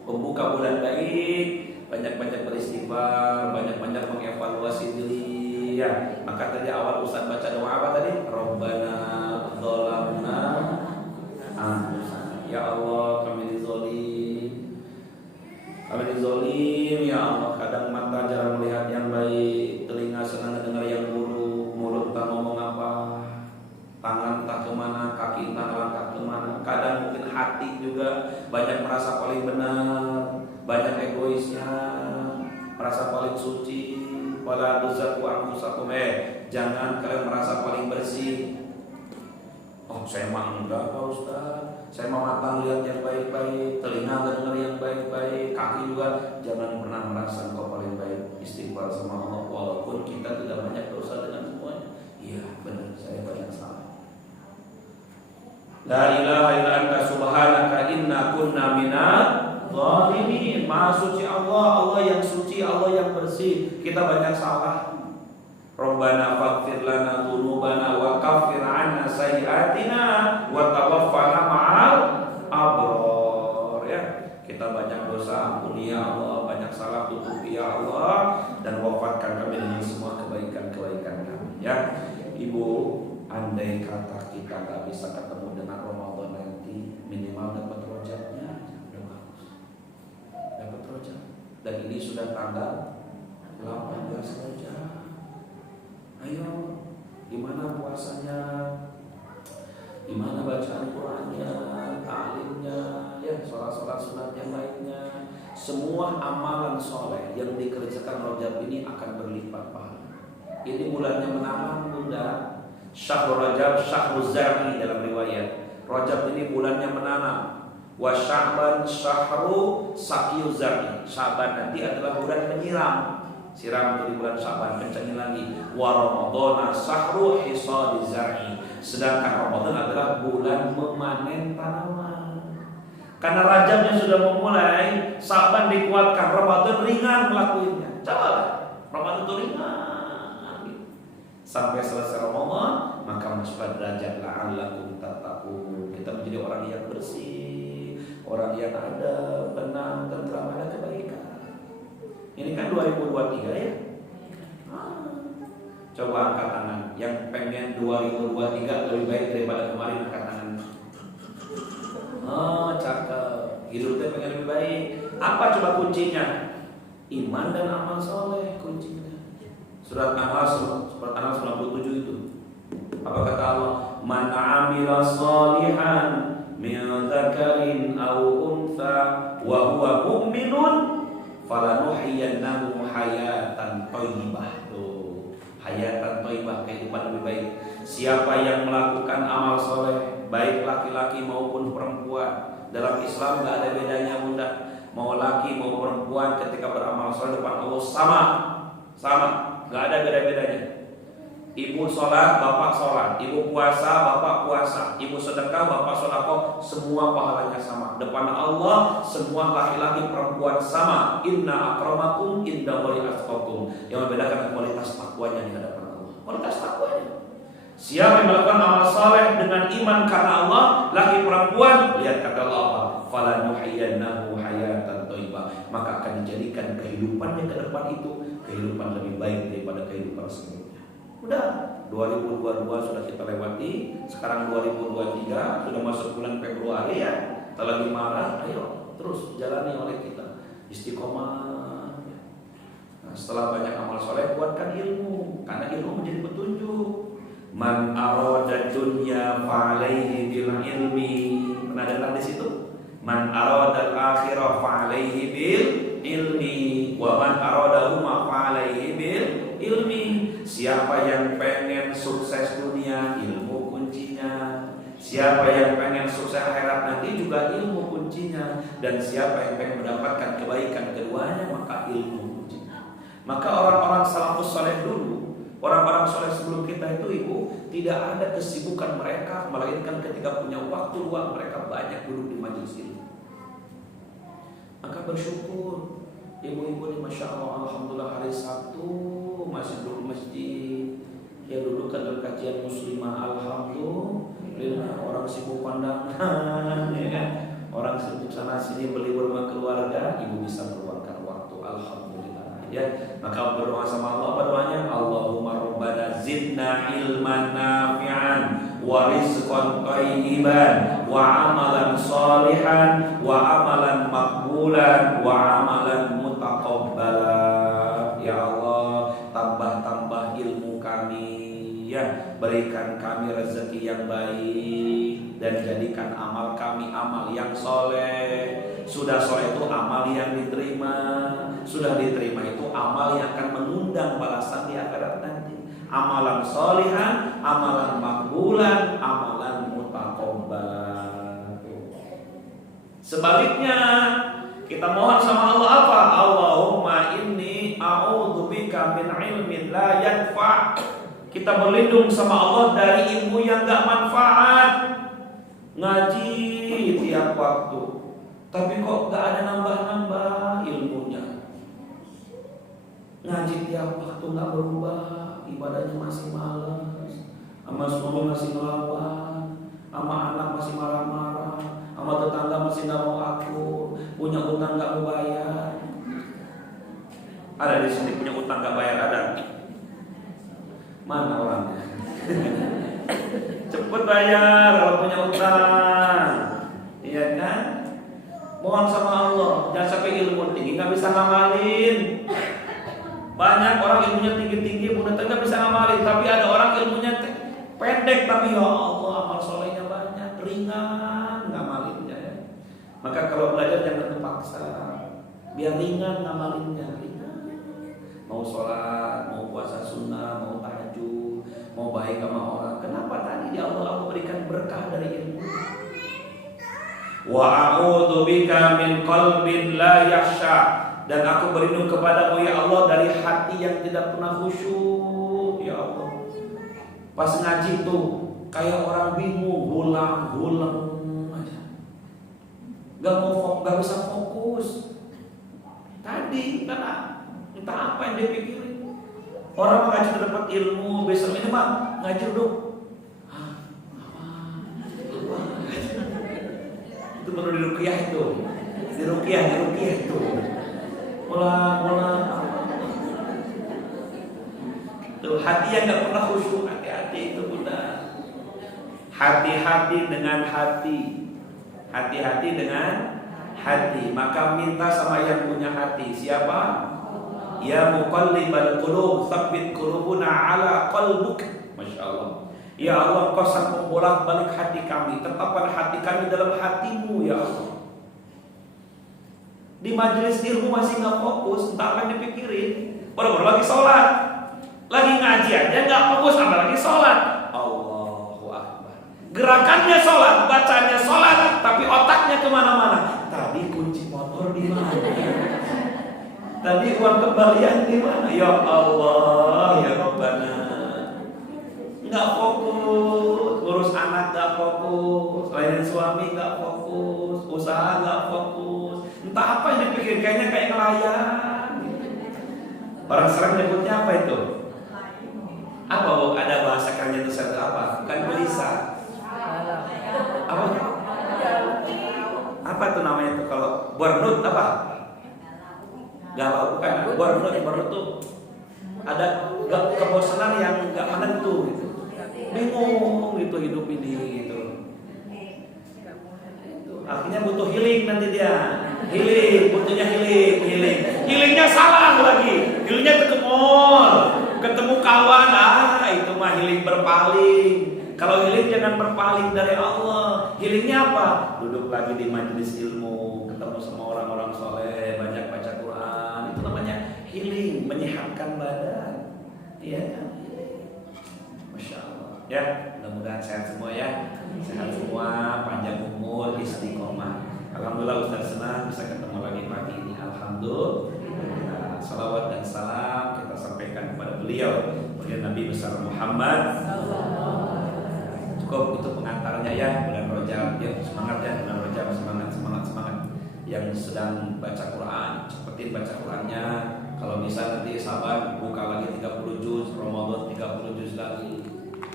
pembuka bulan baik, banyak-banyak beristighfar, banyak-banyak mengevaluasi diri. Ya, maka tadi awal Ustaz baca doa apa tadi? Rabbana dzalamna anfusana. Ya Allah, kami dizolim, ya Allah. Kadang mata jarang melihat yang baik, telinga senang dengar yang buruk, mulut tak ngomong apa, tangan tak kemana, kaki tak langkah kemana. Kadang mungkin hati juga banyak merasa paling benar, banyak egoisnya, merasa paling suci. Wala tuzakku anfusakum, jangan kalian merasa paling bersih. Oh saya mah enggak Pak Ustaz, saya mah mata lihat yang baik-baik, telinga dengar yang baik-baik, kaki juga. Jangan pernah merasa engkau paling baik. Istighfar sama Allah, walaupun kita tidak banyak dosa dengan semuanya. Iya benar, saya banyak salah. La ilaha illa anta subhanaka inna kunna minadz zalimin. Maha suci Allah, Allah yang suci, Allah yang bersih. Kita banyak salah. Rabbana faghfir lana dzunubana wa kaffir 'anna sayyi'atina wa tawaffana ma'al abrar. Ya, kita banyak dosa, ampuni ya Allah, banyak salah, tutupi ya Allah, dan wafatkan kami dengan semua kebaikan-kebaikan kami. Ya, Ibu, andai kata kita nggak bisa ketemu dengan Ramadan nanti, minimal dapat rojaknya, udah bagus. Dapat rojak. Dan ini sudah tanggal 18 Rojak. Ayo, gimana puasanya? Gimana bacaan Qurannya, ta'limnya, ya, sholat-sholat sunat yang lainnya. Semua amalan soleh yang dikerjakan Rajab ini akan berlipat pahala. Ini bulannya menanam Bunda. Syahrul Rajab, Syahrul Zar'i dalam riwayat. Rajab ini bulannya menanam. Wa Sya'ban Syahru Saqyu Zar'i. Sya'ban nanti adalah bulan penyiram. Siram itu di bulan Sya'ban, kencangin lagi. Wa Ramadhana Syahru Hisadi Zar'i. Sedangkan Ramadan adalah bulan memanen tanaman. Karena Rajabnya sudah memulai, Sa'ban dikuatkan, Ramadan ringan melakukannya. Coba Ramadan itu ringan. Sampai selesai Ramadan, maka masuk derajat la'allakum tattaqun. Kita menjadi orang yang bersih, orang yang ada tenang, tentram, ada kebaikan. Ini kan 2023 ya. Coba angkat tangan yang pengen 2023 lebih baik daripada kemarin, angkat tangan. Oh, cakep. Hidupnya pengen lebih baik. Apa coba kuncinya? Iman dan amal soleh kuncinya. Surat An-Nahl 97 itu. Apa kata Allah? Man 'amila shalihan min dzakarin aw untha wa huwa mu'minun falanuhyiyannahu hayatan thayyibah. Tuh, hayatan thayyibah, kehidupan lebih baik. Siapa yang melakukan amal soleh, baik laki-laki maupun perempuan, dalam Islam nggak ada bedanya bunda. Mau laki mau perempuan ketika beramal soleh depan Allah sama, nggak ada beda-bedanya. Ibu sholat, bapak sholat, ibu puasa, bapak puasa, ibu sedekah, bapak sedekah, semua pahalanya sama. Depan Allah semua laki-laki perempuan sama. Inna akramakum indallahi atqakum. Yang membedakan kualitas takwanya di hadapan Allah. Kualitas takwanya. Siapa yang melakukan amal saleh dengan iman karena Allah, laki perempuan, lihat kata Allah, falanuhyiyannahu hayatan thayyibah, maka akan dijadikan kehidupannya ke depan itu kehidupan lebih baik daripada kehidupan sebelumnya. Udah 2022 sudah kita lewati, sekarang 2023 sudah masuk bulan Februari ya. Kita lagi marah, ayo terus jalani oleh kita istiqomah. Nah, setelah banyak amal soleh, kuatkan ilmu, karena ilmu menjadi petunjuk. Man arada dunya fa'alaihi bil ilmi. Pernah dengar di situ? Man arada al-akhirah fa'alaihi bil ilmi wa man arada huma fa'alaihi bil ilmi. Siapa yang pengen sukses dunia, ilmu kuncinya. Siapa yang pengen sukses akhirat nanti juga ilmu kuncinya. Dan siapa yang pengen mendapatkan kebaikan keduanya, maka ilmu kuncinya. Maka orang-orang salafus saleh dulu, orang-orang soleh sebelum kita itu ibu, tidak ada kesibukan mereka melainkan ketika punya waktu luang mereka banyak duduk di majelis ilmu. Maka bersyukur ibu-ibu ini, masya Allah, alhamdulillah hari Sabtu masih duduk masjid, ya duduk dalam kajian muslimah, alhamdulillah. Orang sibuk pandangan, ya kan? Orang sibuk sana sini beli rumah keluarga, ibu bisa meluangkan waktu, alhamdulillah. Ya, maka berdoa sama Allah, apa doanya? Allahumma rabbana zidna ilman nafi'an wa rizqan thayyiban wa amalan shalihan wa amalan maqbulan wa amalan mutaqabbalan. Ya Allah, tambah-tambah ilmu kami, ya, berikan kami rezeki yang baik dan jadikan amal kami amal yang soleh. Sudah soleh itu amal yang diterima, sudah diterima itu amal yang akan mengundang balasan di akhirat nanti. Amalan solihan, amalan makbulan, amalan mutaqabbalan. Sebaliknya kita mohon sama Allah apa? Allahumma inni a'udzubika min ilmin la yanfa'. Kita berlindung sama Allah dari ilmu yang gak manfaat. Ngaji tiap waktu, tapi kok gak ada nambah-nambah ilmunya. Ngaji tiap waktu gak berubah, ibadahnya masih malas, sama suami masih ngelawan, sama anak masih marah-marah, sama tetangga masih gak mau akur, punya utang gak mau bayar. Ada di sini punya utang gak bayar, ada? Mana orangnya? Cepet bayar kalau punya utang, iya kan? Mohon sama Allah, jangan sampai ilmu tinggi nggak bisa ngamalin. Banyak orang ilmunya tinggi-tinggi, mudah nggak bisa ngamalin. Tapi ada orang ilmunya pendek, tapi ya Allah amal solehnya banyak, ringan ngamalinnya. Ya. Maka kalau belajar jangan terpaksa, biar ringan ngamalinnya. Mau sholat, mau puasa sunnah, mau tahajud, mau baik sama orang. Kenapa tadi di Allah berikan berkah dari ilmu? Wa a'udzu bika min qalbin la yakhsha. Dan aku berlindung kepadamu ya Allah dari hati yang tidak pernah khusyuk. Ya Allah, pas ngaji tuh kayak orang bingung, gulang aja. Gak bisa fokus. Tadi karena entah apa yang dia pikirin. Orang mengaji dapat ilmu, besok ini mah ngaji dulu. Itu baru di ruqyah itu. Di ruqyah itu. Ulang. Tuh, hati yang gak pernah khusyuk, hati-hati itu Bunda. Hati-hati dengan hati. Hati-hati dengan hati. Maka minta sama yang punya hati. Siapa? Ya muqallibal qulub, tsabbit qulubuna ala qalbuk. Masya Allah. Ya Allah, Engkau sang pembolak-balik hati kami. Tetapkan hati kami dalam hatimu ya Allah. Di majelis ilmu masih gak fokus, entah apa yang dipikirin. Baru-baru lagi sholat, lagi ngaji aja gak fokus, apalagi sholat. Allahu Akbar. Gerakannya sholat, bacanya sholat, tapi otaknya kemana-mana. Tadi kunci motor di mana? Tadi uang kembalian di mana? Ya Allah, ya Rabbana. Nggak fokus, urus anak nggak fokus, layanin suami nggak fokus, usaha nggak fokus. Entah apa yang dipikir, kayaknya kayak nelayan. Orang serang nyebutnya apa itu? Apa Bu? Ada bahasa kerennya itu satu apa? Kan gelisah. Apa? Apa tuh namanya tuh kalau burnut apa? Galau bukan? Burnut tuh ada kebosanan yang nggak menentu gitu. Bingung gitu hidup ini gitu. Akhirnya butuh healing nanti dia. Butuhnya healing. Healingnya salah lagi. Healingnya ke mall, ketemu kawan, itu mah healing berpaling. Kalau healing jangan berpaling dari Allah. Healingnya apa? Duduk lagi di majelis ilmu, ketemu sama orang-orang soleh, banyak baca Quran. Itu namanya healing, menyehatkan badan. Iya kan? Masya Allah. Ya, mudah-mudahan sehat semua ya. Sehat semua, panjang umur, istiqomah. Alhamdulillah Ustaz senang bisa ketemu lagi pagi ini. Alhamdulillah. Salawat dan salam kita sampaikan kepada beliau, Nabi besar Muhammad. Cukup itu pengantarnya ya. Bulan Rajab, ya semangat ya bulan Rajab, semangat. Yang sedang baca Quran, cepetin baca Qurannya. Kalau bisa nanti sahabat buka lagi 30 juz, Ramadan 30 juz lagi.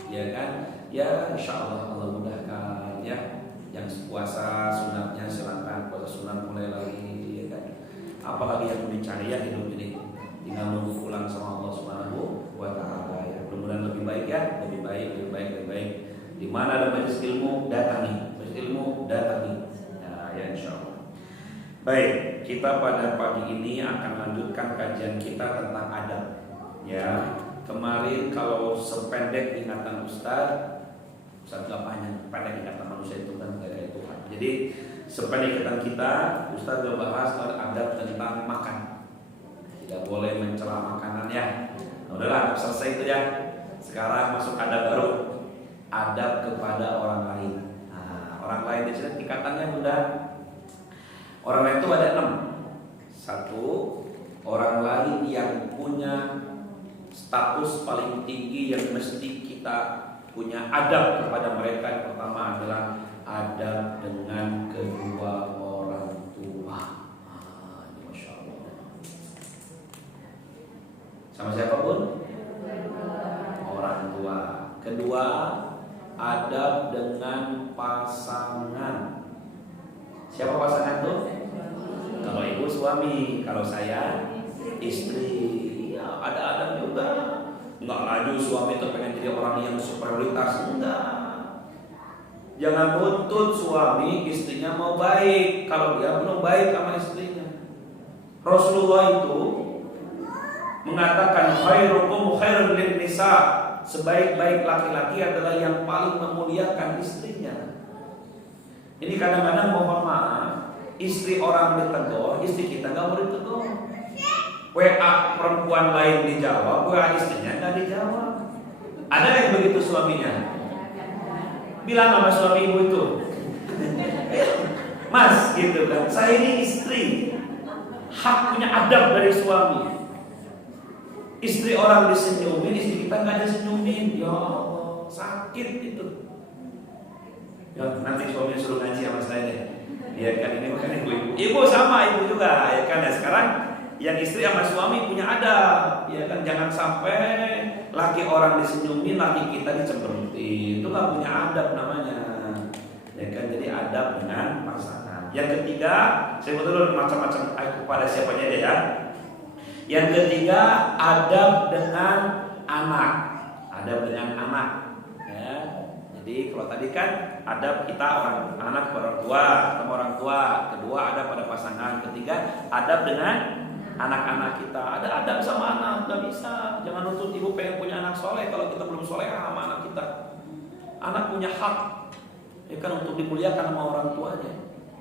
Ya kan? Ya insyaallah Allah mudahkan ya. Yang puasa sunatnya silakan, puasa sunat mulai lagi ya kan. Apalagi yang mau dicari ya hidup ini. Tinggal nunggu pulang sama Allah Subhanahu wa taala ya. Mudah-mudahan lebih baik ya, lebih baik. Di mana ada majelis ilmu datangi. Majelis ilmu datangi. Ya insyaallah. Baik, kita pada pagi ini akan lanjutkan kajian kita tentang adab. Ya, kemarin kalau sependek ingatan Ustaz gak banyak, pendek ingatan manusia itu kan gak kayak Tuhan. Jadi sependek ingatan kita, Ustaz sudah bahas adab tentang makan. Tidak boleh mencela makanan ya. Udahlah, selesai itu ya. Sekarang masuk adab baru, adab kepada orang lain. Nah, orang lain di sini tingkatannya mudah. Orang lain itu ada 6. 1, orang lain yang punya status paling tinggi yang mesti kita punya adab kepada mereka. Yang pertama adalah adab dengan kedua orang tua. Ini Masya Allah. Sama siapa pun? Orang tua. Kedua, adab dengan pasangan. Siapa pasangan tuh? Kalau ibu suami, kalau saya istri. Ya, ada adab juga. Enggak laju suami itu pengen jadi orang yang superioritas. Enggak. Jangan tuntut suami istrinya mau baik kalau dia belum baik sama istrinya. Rasulullah itu mengatakan khairukum khairun lin nisa, sebaik-baik laki-laki adalah yang paling memuliakan istrinya. Ini kadang-kadang mohon maaf, istri orang ditegur, istri kita nggak mau ditegur. WA perempuan lain dijawab, WA istrinya nggak dijawab. Ada yang begitu suaminya? Bilang sama suami ibu itu, Mas, gitu kan, saya ini istri, hak punya adab dari suami. Istri orang disenyumin, istri kita nggak disenyumin, ya Allah, sakit itu. Nanti suaminya suruh ngaji sama saya deh. Ya kan, ini bukan ibu-ibu. Ibu sama, ibu juga ya kan. Nah, sekarang yang istri sama suami punya adab, ya kan, jangan sampai laki orang disenyumin, laki kita dicemberutin. Itu nggak punya adab namanya. Ya kan, jadi adab dengan pasangan. Yang ketiga, saya mau dulu macam-macam kepada siapa aja ya. Yang ketiga, adab dengan anak. Adab dengan anak. Ya. Jadi kalau tadi kan adab kita anak kepada orang tua, sama orang tua. Kedua adab pada pasangan. Ketiga adab dengan anak-anak kita. Ada adab sama anak, nggak bisa. Jangan nuntut ibu pengen punya anak soleh kalau kita belum soleh sama anak kita. Anak punya hak, ya kan, untuk dimuliakan sama orang tuanya.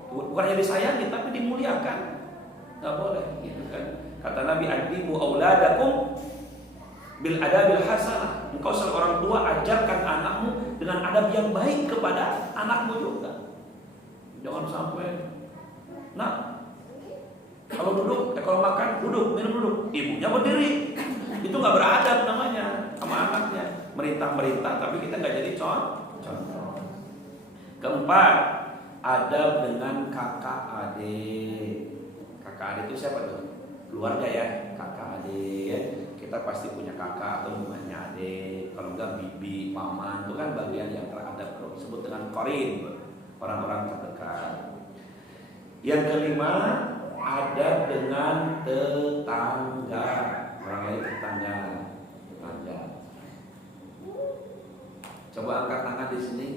Bukan hanya disayangi, tapi dimuliakan. Nggak boleh, gitu kan. Kata Nabi, adibu auladakum bil adabil hasanah. Engkau seorang tua ajarkan anakmu dengan adab yang baik kepada anakmu juga. Jangan sampai, nah, kalau duduk, kalau makan duduk, minum duduk, ibunya berdiri. Itu nggak beradab namanya sama anaknya. Merintah-merintah, tapi kita nggak jadi contoh. Keempat, adab dengan kakak adik. Kakak adik itu siapa tuh? Keluarga ya, kakak adik ya. Kita pasti punya kakak atau bukannya adik. Kalau enggak bibi, paman, itu kan bagian yang teradab. Kalau disebut dengan qarin, orang-orang terdekat. Yang kelima, adab dengan tetangga. Orang lain tetangga. Coba angkat tangan di sini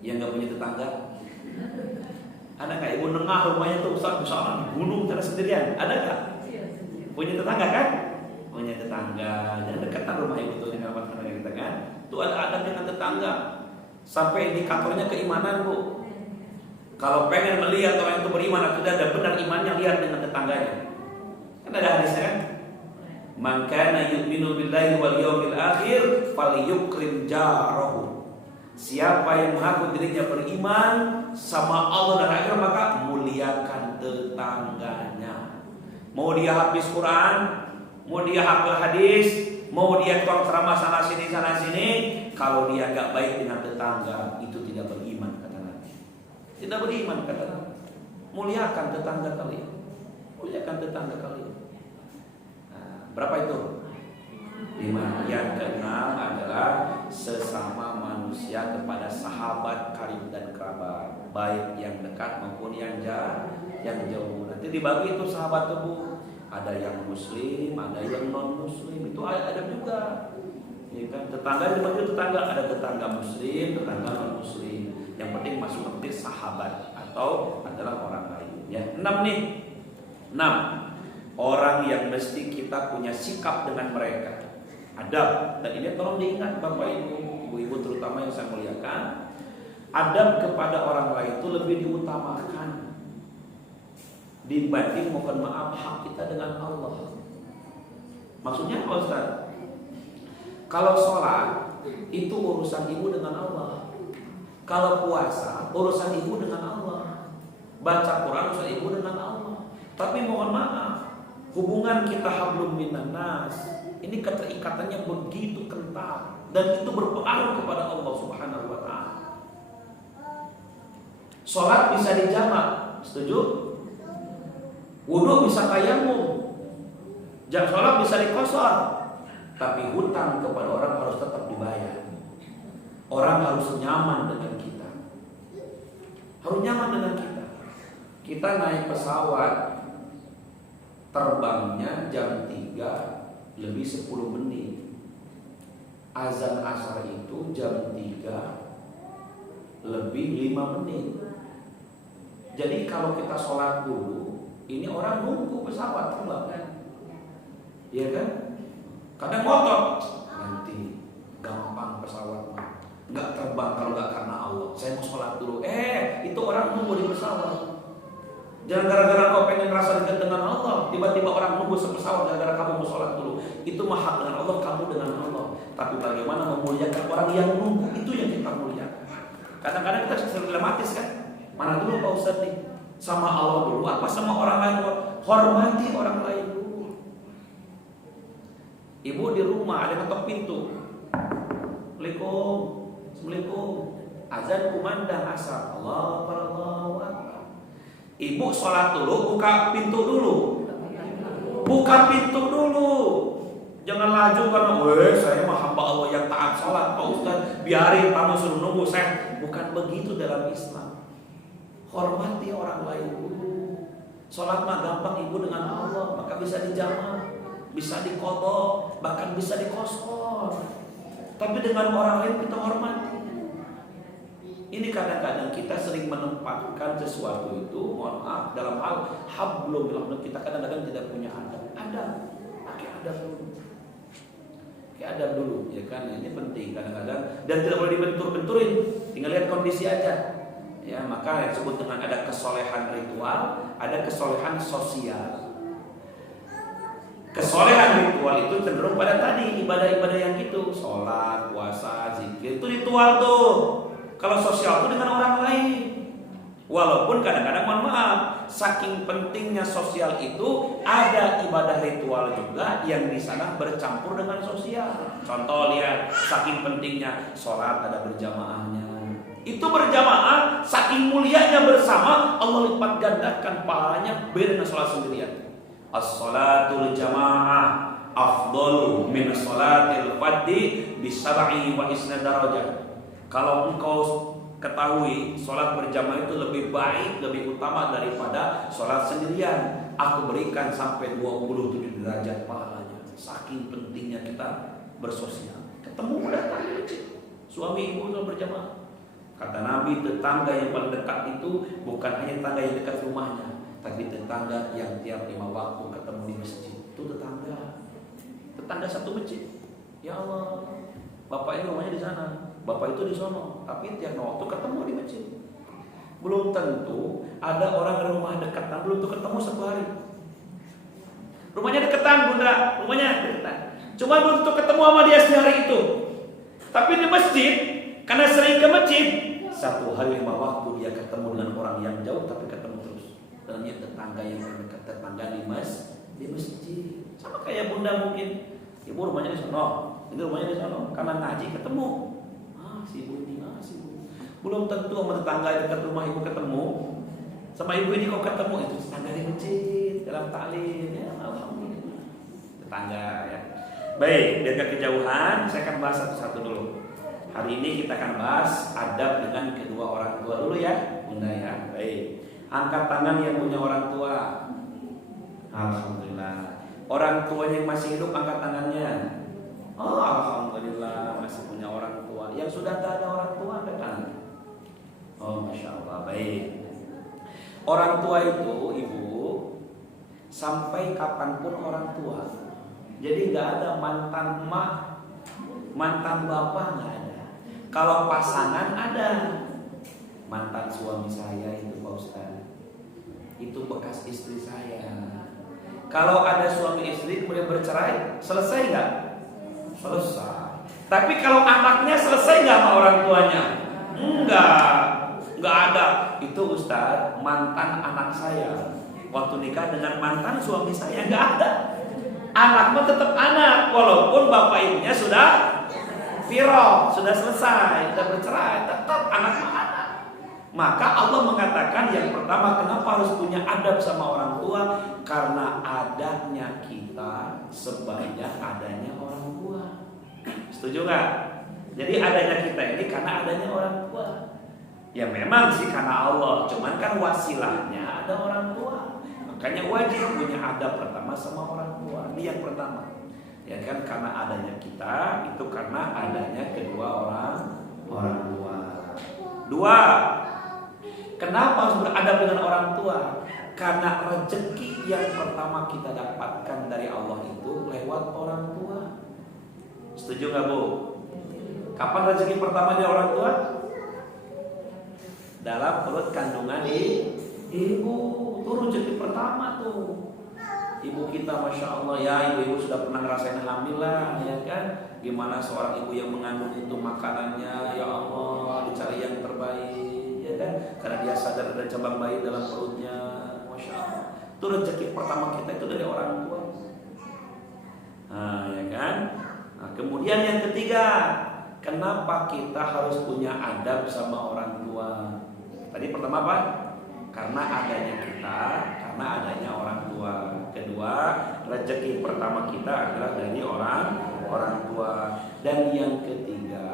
yang nggak punya tetangga. Ada nggak? Ibu nengah rumahnya tuh besar di gunung cara sendirian. Ada nggak? Punya tetangga kan? Punya tetangga. Jangan dekatan rumah ibu tuh dengan rumah tetangga kita kan? Itu ada adab dengan tetangga. Sampai indikatornya keimanan, Bu. Kalau pengen melihat orang itu beriman atau tidak ada benar imannya, lihat dengan tetangganya. Kan ada hadisnya kan? Man kana yu'minu billahi wal yawmil akhir falyukrim jarahu. Siapa yang mengaku dirinya beriman sama Allah dan akhir, maka muliakan tetangganya. Mau dia habis Quran, mau dia hafal hadis, mau dia tukang ceramah sana sini, kalau dia enggak baik dengan tetangga, itu tidak beriman kata Nabi. Tidak beriman kata Nabi. Muliakan tetangga kalian. Muliakan tetangga kalian. Berapa itu? 5. Yang keenam adalah sesama manusia kepada sahabat, karib dan kerabat, baik yang dekat maupun yang jauh. Nanti dibagi itu sahabat tebu. Ada yang muslim, ada yang non muslim. Itu ada juga. Ya kan? Tetangga dibagi tetangga. Ada tetangga muslim, tetangga non muslim. Yang penting masuk nanti sahabat atau adalah orang lain. Ya. 6 nih. 6. Orang yang mesti kita punya sikap dengan mereka, adab. Dan ini tolong diingat Bapak Ibu, Ibu-ibu terutama yang saya muliakan. Adab kepada orang lain itu lebih diutamakan dibanding mohon maaf hak kita dengan Allah. Maksudnya apa Ustaz? Kalau sholat itu urusan ibu dengan Allah. Kalau puasa urusan ibu dengan Allah. Baca Quran urusan ibu dengan Allah. Tapi mohon maaf, hubungan kita hablum minan nas, ini keterikatannya begitu kental dan itu berpengaruh kepada Allah Subhanahu wa taala. Salat bisa dijamak, setuju? Wudu bisa tayamum. Jam salat bisa dikosor. Tapi hutang kepada orang harus tetap dibayar. Orang harus nyaman dengan kita. Harus nyaman dengan kita. Kita naik pesawat, terbangnya jam 3 lebih 10 menit. Azan asar itu jam 3 lebih 5 menit. Jadi kalau kita sholat dulu, ini orang nunggu pesawat terbang kan? Iya kan? Kadang ngotot, nanti gampang pesawat nggak terbang kalau nggak karena Allah. Saya mau sholat dulu. Itu orang nunggu di pesawat. Jangan gara-gara kau pengen rasa dekat dengan Allah, tiba-tiba orang nunggu sepesawat gara-gara kamu mau sholat dulu. Itu mah hak dengan Allah, kamu dengan Allah. Tapi bagaimana memuliakan orang yang nunggu, itu yang kita muliakan. Kadang-kadang kita sering dilematis kan, mana dulu Pak Ustadz nih, sama Allah dulu apa sama orang lain? Hormati orang lain dulu. Ibu di rumah ada ketok pintu, Assalamualaikum, Assalamualaikum. azan kumandang asar, Allahu Akbar, Allahu Akbar. Ibu sholat dulu, buka pintu dulu. Buka pintu dulu. Jangan laju karena saya mah hamba Allah yang taat sholat, Pak Ustaz, biarin kamu suruh nunggu saya. Bukan begitu dalam Islam. Hormati orang lain dulu. Sholat mah gampang ibu dengan Allah, maka bisa dijamaah, bisa diqadha, bahkan bisa dikosor. Tapi dengan orang lain kita hormati. Ini kadang-kadang kita sering menempatkan sesuatu itu, mohon maaf, dalam hal hablum minallah, kita kadang-kadang tidak punya adab. Pakai adab dulu. Pakai adab dulu, ya kan? Ini penting kadang-kadang, dan tidak boleh dibentur-benturin. Tinggal lihat kondisi aja. Ya, maka yang disebut dengan ada kesolehan ritual, ada kesolehan sosial. Kesolehan ritual itu cenderung pada tadi ibadah-ibadah yang gitu, sholat, puasa, zikir, itu ritual tuh. Kalau sosial itu dengan orang lain. Walaupun kadang-kadang mohon maaf, saking pentingnya sosial itu ada ibadah ritual juga yang di sana bercampur dengan sosial. Contoh lihat, saking pentingnya sholat ada berjamaahnya. Itu berjamaah, saking mulianya bersama, Allah lipat gandakan pahalanya beda dengan sholat sendirian. As-sholatul jamaah afdalu min sholatil fadhi bisab'i wa isna darajah. Kalau engkau ketahui sholat berjamaah itu lebih baik, lebih utama daripada sholat sendirian, aku berikan sampai 27 derajat pahalanya. Saking pentingnya kita bersosial. Ketemu datang di masjid, suami ibu sholat berjamaah. Kata Nabi, tetangga yang paling dekat itu bukan hanya tetangga yang dekat rumahnya, tapi tetangga yang tiap 5 waktu ketemu di masjid. Itu tetangga satu masjid. Ya Allah, bapaknya rumahnya di sana, bapak itu di sono, tapi tiap waktu ketemu di masjid. Belum tentu ada orang rumah dekatan, belum tentu ketemu satu hari. Rumahnya deketan, bunda, rumahnya deketan. Cuma belum tentu ketemu sama dia sehari itu. Tapi di masjid, karena sering ke masjid, satu hari 5 waktu dia ketemu dengan orang yang jauh, tapi ketemu terus. Dan dia tetangga yang dekat, tetangga di masjid. Sama kayak bunda mungkin, ibu rumahnya di sono, ini rumahnya di sono, karena ngaji ketemu. Si ibu ini, si ibu. Belum tentu sama tetangga dekat rumah ibu ketemu, sama ibu ini kok ketemu, itu tetangga di masjid dalam taklim. Ya, alhamdulillah. Tetangga ya. Baik, biar gak kejauhan, saya akan bahas satu-satu dulu. Hari ini kita akan bahas adab dengan kedua orang tua dulu ya, bunda ya. Baik, angkat tangan yang punya orang tua. Alhamdulillah. Orang tuanya yang masih hidup angkat tangannya. Oh, alhamdulillah masih punya orang tua. Yang sudah tak ada orang tua angkat tangan. Oh, masya Allah. Baik. Orang tua itu ibu sampai kapanpun orang tua. Jadi nggak ada mantan emak, mantan bapak nggak ada. Kalau pasangan ada. Mantan suami saya itu Pak Ustaz, itu bekas istri saya. Kalau ada suami istri kemudian bercerai, selesai nggak? Selesai. Tapi kalau anaknya selesai nggak sama orang tuanya? Nggak ada. Itu Ustaz, mantan anak saya waktu nikah dengan mantan suami saya nggak ada. Anak mah tetap anak, walaupun bapak ibunya sudah viral, sudah selesai, sudah bercerai, tetap anak mah anak. Maka Allah mengatakan yang pertama, kenapa harus punya adab sama orang tua? Karena adabnya kita sebanyak adanya orang tua. Setuju nggak? Jadi adanya kita ini karena adanya orang tua. Ya memang sih karena Allah, cuman kan wasilahnya ada orang tua. Makanya wajib punya adab pertama sama orang tua. Ini yang pertama. Ya kan, karena adanya kita itu karena adanya kedua orang tua. Dua, kenapa harus beradab dengan orang tua? Karena rezeki yang pertama kita dapatkan dari Allah itu lewat orang tua. Setuju nggak Bu? Kapan rezeki pertama dari orang tua? Dalam perut kandungan ibu. Itu rezeki pertama tuh. Ibu kita masya Allah ya, ibu-ibu sudah pernah ngerasain hamil lah, ya kan? Gimana seorang ibu yang mengandung itu makanannya, ya Allah dicari yang terbaik, ya kan? Karena dia sadar ada cabang bayi dalam perutnya, masya Allah. Itu rezeki pertama kita itu dari orang tua. Nah, ya kan? Nah, kemudian yang ketiga, Kenapa kita harus punya adab sama orang tua? Tadi pertama apa? Karena adanya kita, karena adanya orang tua. Kedua, rezeki pertama kita adalah dari orang tua. Dan yang ketiga,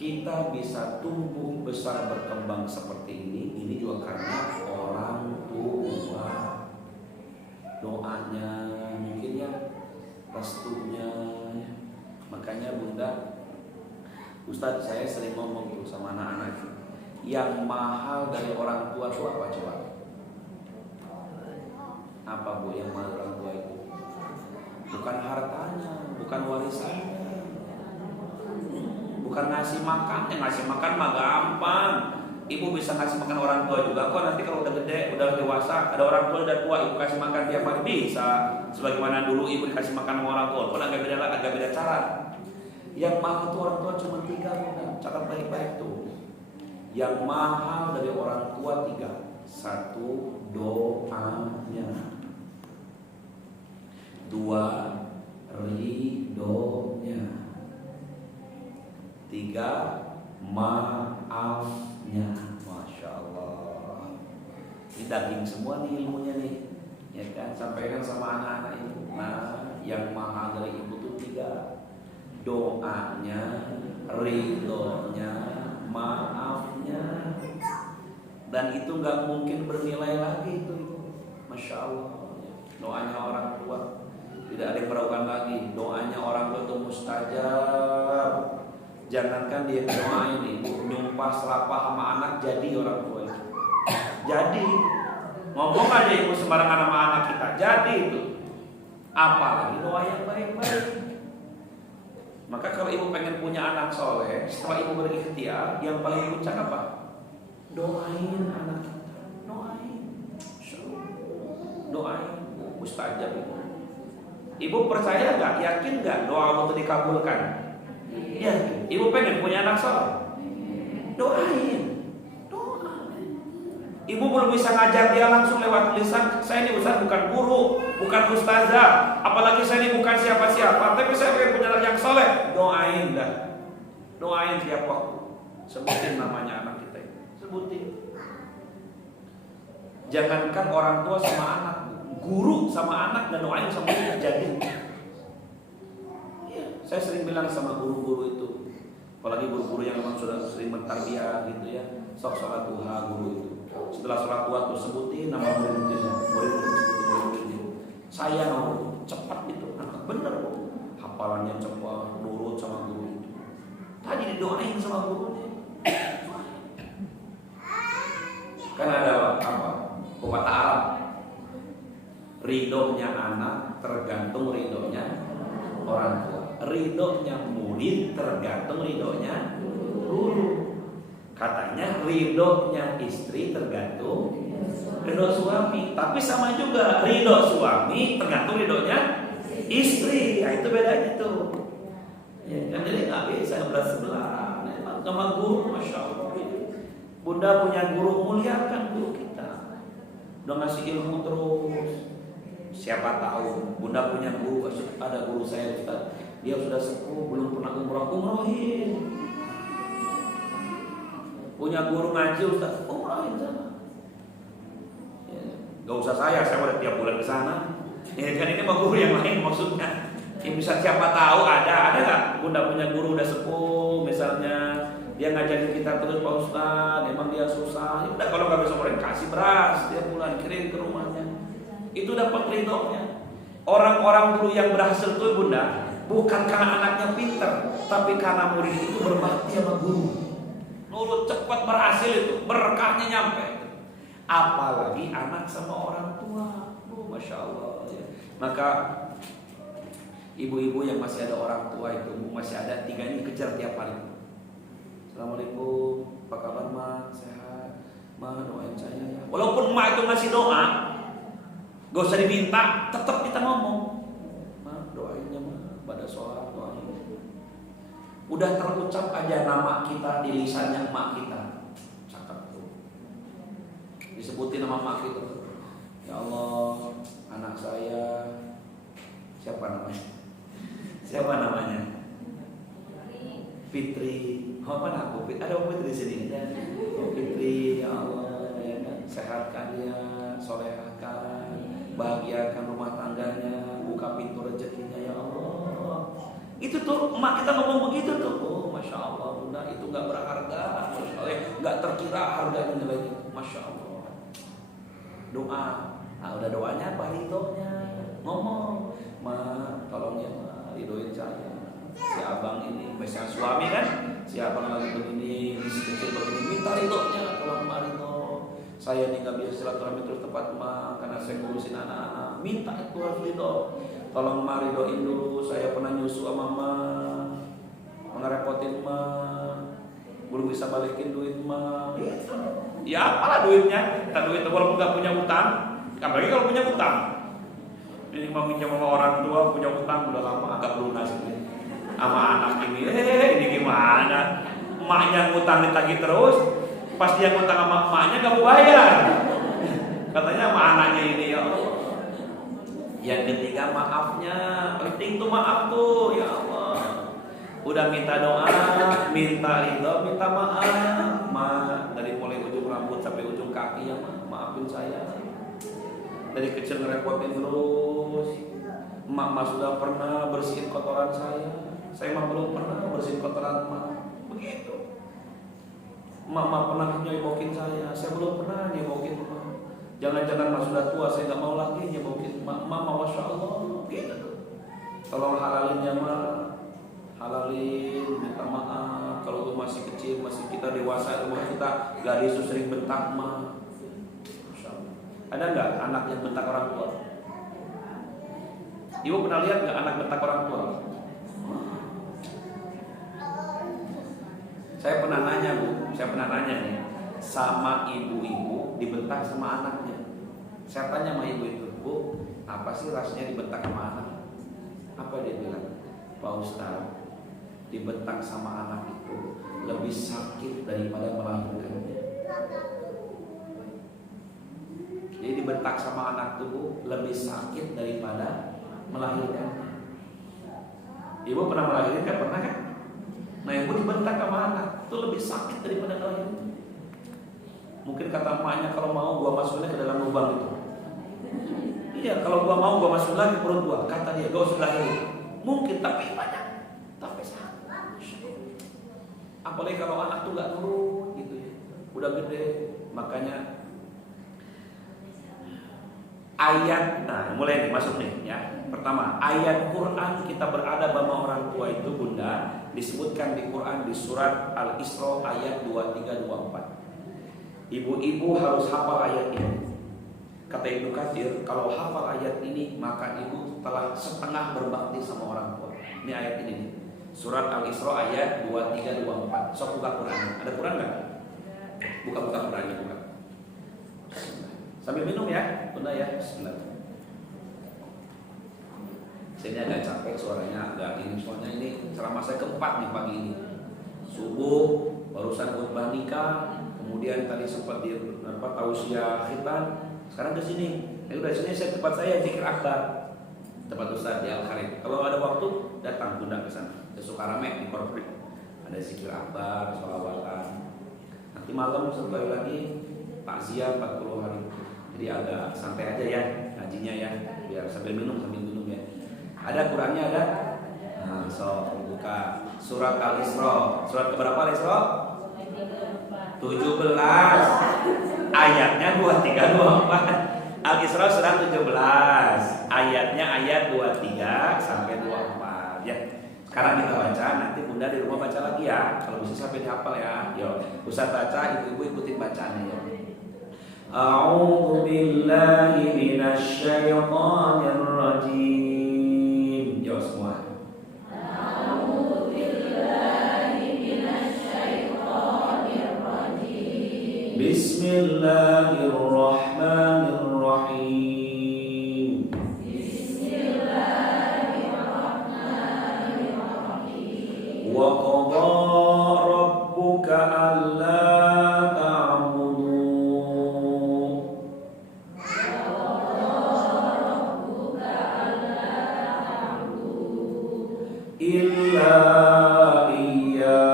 kita bisa tumbuh besar berkembang seperti ini juga karena orang tua. Doanya mungkin ya, restunya. Makanya Bunda, Ustadz, saya sering ngomong tuh sama anak-anak, yang mahal dari orang tua itu apa coba? Apa Bu yang mahal orang tua itu? Bukan hartanya, bukan warisannya, bukan ngasih makannya. Ngasih makan mah gampang. Ibu bisa ngasih makan orang tua juga kok. Nanti kalau udah gede, udah dewasa, ada orang tua udah tua, ibu kasih makan tiap hari bisa. Sebagaimana dulu ibu dikasih makan sama orang tua, pun agak beda cara. Yang mahal tuh orang tua cuma 3, Bunda. Catat baik-baik tuh. Yang mahal dari orang tua 3. 1, doanya. 2, ridhonya. 3, maafnya. Masya Allah. Ini daging semua nih ilmunya nih, ya kan? Sampaikan sama anak-anak ibu. Nah, yang mahal dari ibu tuh 3. Doanya, ridhonya, maafnya. Dan itu nggak mungkin bernilai lagi itu. Masya Allah. Doanya orang tua tidak ada yang meragukan lagi. Doanya orang tua itu mustajab. Jangankan dia doain ibu, nyumpah selapah sama anak jadi orang tua itu. Jadi ngomong aja ibu sembarangan sama anak kita, jadi itu. Apalagi doa yang baik-baik. Maka kalau ibu pengen punya anak soleh, setelah ibu berikhtiar, yang paling puncak apa? Doain anak kita, doain, mustajab ibu. Ibu percaya nggak? Yakin nggak doa itu dikabulkan? Ya, ibu pengen punya anak soleh, doain. Ibu belum bisa ngajar dia langsung lewat tulisan. Saya ini Ustaz bukan guru, bukan ustazah, apalagi saya ini bukan siapa-siapa, tapi saya pengen punya anak yang soleh. Doain dah, doain tiap waktu. Sebutin namanya anak kita ini, sebutin. Jangankan orang tua sama anak, guru sama anak dan doain sama dia jadi. Ya, saya sering bilang sama guru-guru itu, apalagi guru-guru yang memang sudah sering mentarbiyah gitu ya, sok sholat duha guru itu. Setelah sholat duha tuh sebutin nama murid-muridnya, sebutin murid-muridnya. Saya mau cepat itu, anak bener kok, hafalannya cepat, nurut sama guru itu. Tadi didoain sama gurunya. Kan ada apa? Pepatah Arab. Ridhonya anak tergantung ridhonya orang tua. Ridhonya murid tergantung ridhonya guru. Katanya ridhonya istri tergantung ridho suami. Tapi sama juga, ridho suami tergantung ridhonya istri. Nah itu bedanya tuh. Ya, kan jadi nggak bisa belah-sebelah. Sama guru, masya Allah. Bunda punya guru, muliakan guru kita. Udah ngasih ilmu terus. Siapa tahu Bunda punya guru, ada guru saya Ustaz, dia sudah sepuh, belum pernah umrohin. Punya guru ngaji Ustaz, umrohin sana. Ya, gak usah saya udah tiap bulan ke sana. Ya kan ini mah guru yang lain maksudnya. Ya, bisa siapa tahu ada nggak? Bunda punya guru udah sepuh, misalnya dia ngajarin kita terus Pak Ustaz, emang dia susah. Ya udah kalau nggak bisa umrohin kasih beras tiap bulan kirim ke rumahnya. Itu dapat ridhonya. Orang-orang dulu yang berhasil tuh Bunda, bukan karena anaknya pinter, tapi karena murid itu berbakti sama guru. Nurut cepat berhasil itu, berkahnya nyampe. Apalagi anak sama orang tua. Masya Allah ya. Maka ibu-ibu yang masih ada orang tua itu, masih ada 3 ini kejar tiap hari. Assalamualaikum, apa kabar Ma? Sehat? Ma doain saya ya. Walaupun Ma itu ngasih doa, gak usah diminta, tetap kita ngomong. Ma doain ya Ma, pada sholat doain. Udah terucap aja nama kita di lisannya emak kita. Cakep tuh. Disebutin nama emak kita. Ya Allah, anak saya siapa namanya? Siapa namanya? Fitri, mana aku? Ada aku Fitri di sini. Oh, Fitri, ya Allah, ya kan? Sehatkan dia, solehakan, bahagiakan rumah tangganya, buka pintu rezekinya ya Allah. Itu tuh emak kita ngomong begitu tuh. Oh, masya Allah, bunda itu nggak berharga, masya Allah, nggak terkira harganya nilainya, masya Allah. Doa, nah udah doanya apa ridhonya? Ngomong, ma, tolong ya ma, ridhoin saya. Si abang ini, misalnya suami kan, si abang lagi begini, si kecil begini, minta ridhonya, tolong ma ridho. Saya nih nggak bisa silaturahmi terus tempat ma, karena saya ngurusin anak-anak. Minta itu harus ridho. Tolong ma ridhoin dulu, saya pernah nyusu sama ma, ngerepotin ma, belum bisa balikin duit ma. Ya apalah duitnya, kita duit walaupun nggak punya utang, apalagi kalau punya utang. Ini mau minjem sama orang tua punya utang udah lama agak lunas ini. Sama anak ini, ini gimana? Emaknya ngutang ditagih terus, pas dia ngutang sama emaknya gak mau bayar. Katanya sama anaknya ini ya Allah. Yang ketiga maafnya, penting tuh maaf tuh ya Allah. Udah minta doa, minta ridho, minta maaf. Ma, dari mulai ujung rambut sampai ujung kaki ya ma, maafin saya. Dari kecil ngerepotin terus. Emak sudah pernah bersihin kotoran saya mah belum pernah bersihin kotoran emak. Begitu. Emak pernah nyebokin saya belum pernah nyebokin emak. Jangan-jangan mas sudah tua, saya nggak mau lagi nyebokin emak. Masya Allah, gitu. Tolong halalin ya mak, halalin, minta maaf. Kalau tuh masih kecil, masih kita dewasa, umur kita gadis sering bentak emak. Masya Allah. Ada nggak anak yang bentak orang tua? Ibu pernah lihat nggak anak bentak orang tua? Saya pernah nanya nih sama ibu-ibu dibentak sama anaknya. Saya tanya sama ibu itu, Bu, apa sih rasanya dibentak sama anak? Apa dia bilang? Pak Ustaz, dibentak sama anak itu lebih sakit daripada melahirkannya. Jadi dibentak sama anak tuh lebih sakit daripada melahirkannya. Ibu pernah melahirkan? Pernah kan? Nah ibu dibentak sama anak itu lebih sakit daripada melahirkan. Mungkin kata emaknya, kalau mau gua masukin ke dalam lubang itu. Iya, kalau gua mau gua masukin lagi perut gua. Kata dia, gak usah lahirin. Mungkin, tapi banyak, tapi sakit. Apalagi kalau anak tuh gak nurut gitu ya, udah gede. Makanya ayat, nah mulai nih masuk nih ya. Pertama, ayat Quran kita beradab sama orang tua itu bunda disebutkan di Quran di surat Al-Isra ayat 23-24. Ibu-ibu harus hafal ayat ini. Kata Ibnu Katsir, kalau hafal ayat ini maka ibu telah setengah berbakti sama orang tua. Ini ayat ini nih. Surat Al-Isra ayat 23-24. Sok buka Quran. Ada Quran enggak? Buka Qurannya, buka. Sambil minum ya, bunda ya. Bismillah. Saya agak capek suaranya, agak ini. Soalnya ini ceramah saya keempat nih pagi ini. Subuh, barusan khutbah nikah, kemudian tadi sempat di tausiah khitan, sekarang ke sini. Dari sini saya tempat saya zikir akbar, tempat Ustaz di Al-Kharim. Kalau ada waktu datang bunda ke sana. Ke Sukarame di Korpri. Ada zikir akbar, sholawatan. Nanti malam sekali lagi takziah 40 hari. Jadi agak santai aja ya ngajinya ya, biar sambil minum ya. Ada Qurannya ada. Nah, so buka surat Al-Isra. Surat keberapa Al-Isra? 17. Ayatnya 23-24. Al-Isra surat 17. Ayatnya ayat 23 sampai 24 ya. Sekarang kita baca, nanti bunda di rumah baca lagi ya. Kalau bisa sampai dihafal ya. Yuk, Ustaz baca, ibu-ibu ikutin bacaannya ya. A'udzu billahi minasy syaithanir rajim. Yo semua. A'udzu billahi minasy syaithanir rajim. Bismillahirrahmanirrahim. Bismillahirrahmanirrahim. Wa qadha rabbuka alla illa iya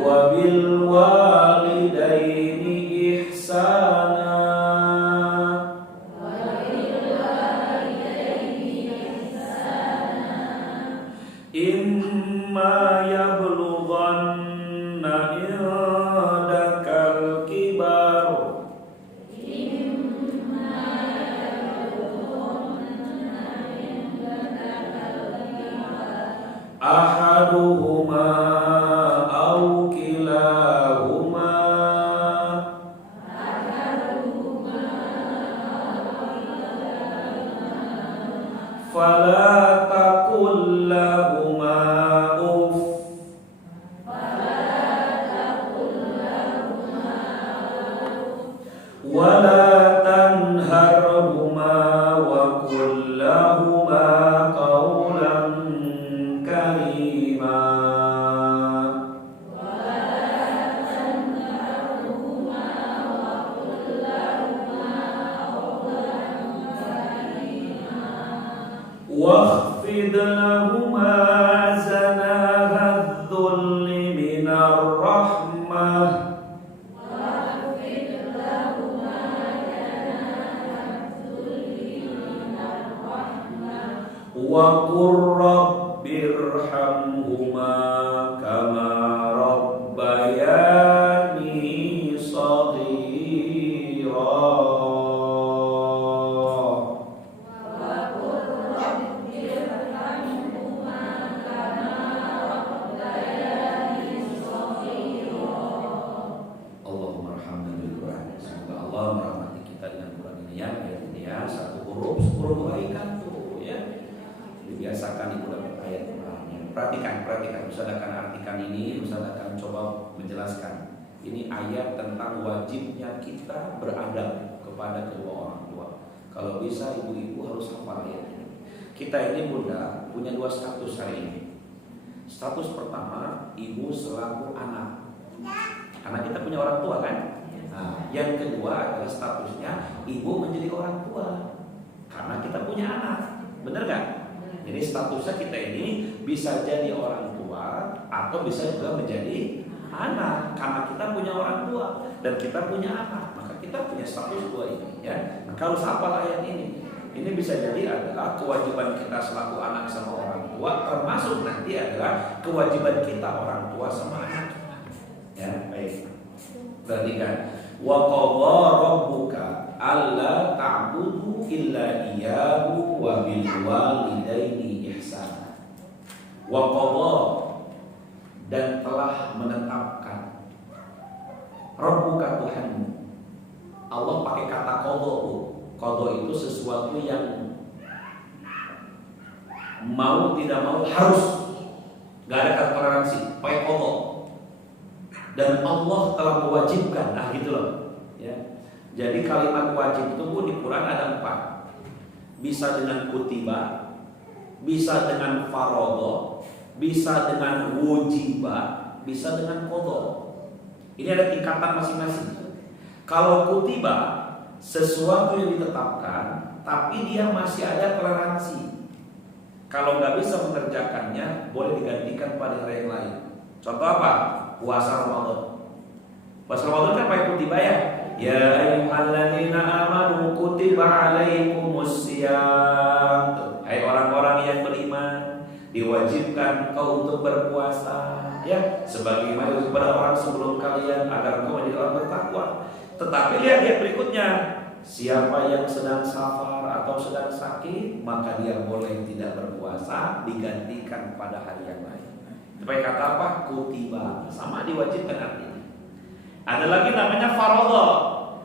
wa bil walidaini ihsana. Imma yablughanna indakal kibar ahaduhuma aw kilahuma fala taqul lahuma uff wala tanharhuma wa qul lahuma qawlan karima. واخفض لهما جناح الذل من الرحمة وقل رب ارحمهما كما ربياني صغيرا. Allahumma rahmana bil Quran. Semoga Allah merahmati kita dengan Quran ini ya. Ya, satu huruf 10 kebaikan tuh ya. Dibiasakan ibu dapat ayat Qurannya. Perhatikan, usahakan artikan ini, usahakan coba menjelaskan. Ini ayat tentang wajibnya kita beradab kepada kedua orang tua. Kalau bisa ibu-ibu harus hafal ayat ini. Kita ini bunda punya dua status hari ini. Status pertama, ibu selaku anak. Karena kita punya orang tua kan. Nah, yang kedua adalah statusnya ibu menjadi orang tua. Karena kita punya anak. Bener gak? Jadi statusnya kita ini bisa jadi orang tua atau bisa juga menjadi anak karena kita punya orang tua dan kita punya anak, maka kita punya status dua ini ya. Maka harus hafal ayat ini. Ini bisa jadi adalah kewajiban kita selaku anak sama orang tua, termasuk nanti adalah kewajiban kita orang tua sama anak kita. Ya, baik. Perhatikan. Wa qadha rabbuka alla ta'budu illa iyyahu wa bil walidaini ihsana. Wa qadha, dan telah menetapkan rabbuka Tuhanmu. Allah pakai kata qadha. Qadha itu sesuatu yang mau tidak mau harus, gak ada kata toleransi, pakai qadha. Dan Allah telah mewajibkan, nah gitu loh ya. Jadi kalimat wajib itu pun di Quran ada 4. Bisa dengan kutiba, bisa dengan farodho, bisa dengan wujiba, bisa dengan qadha. Ini ada tingkatan masing-masing. Kalau kutiba, sesuatu yang ditetapkan tapi dia masih ada toleransi. Kalau nggak bisa mengerjakannya, boleh digantikan pada hari yang lain. Contoh apa? Puasa Ramadan. Puasa Ramadan kan pakai kutiba ya. Ya ayyuhalladzina amanu kutiba alaikumus syiyam. Hai orang-orang yang beriman, diwajibkan kau untuk berpuasa ya, sebagaimana kepada orang sebelum kalian agar kau menjadi orang bertakwa. Tetapi lihat berikutnya, siapa yang sedang safar atau sedang sakit, maka dia boleh tidak berpuasa, digantikan pada hari yang lain. Supaya kata apa? Kutiba, sama diwajibkan artinya. Ada lagi namanya farodho.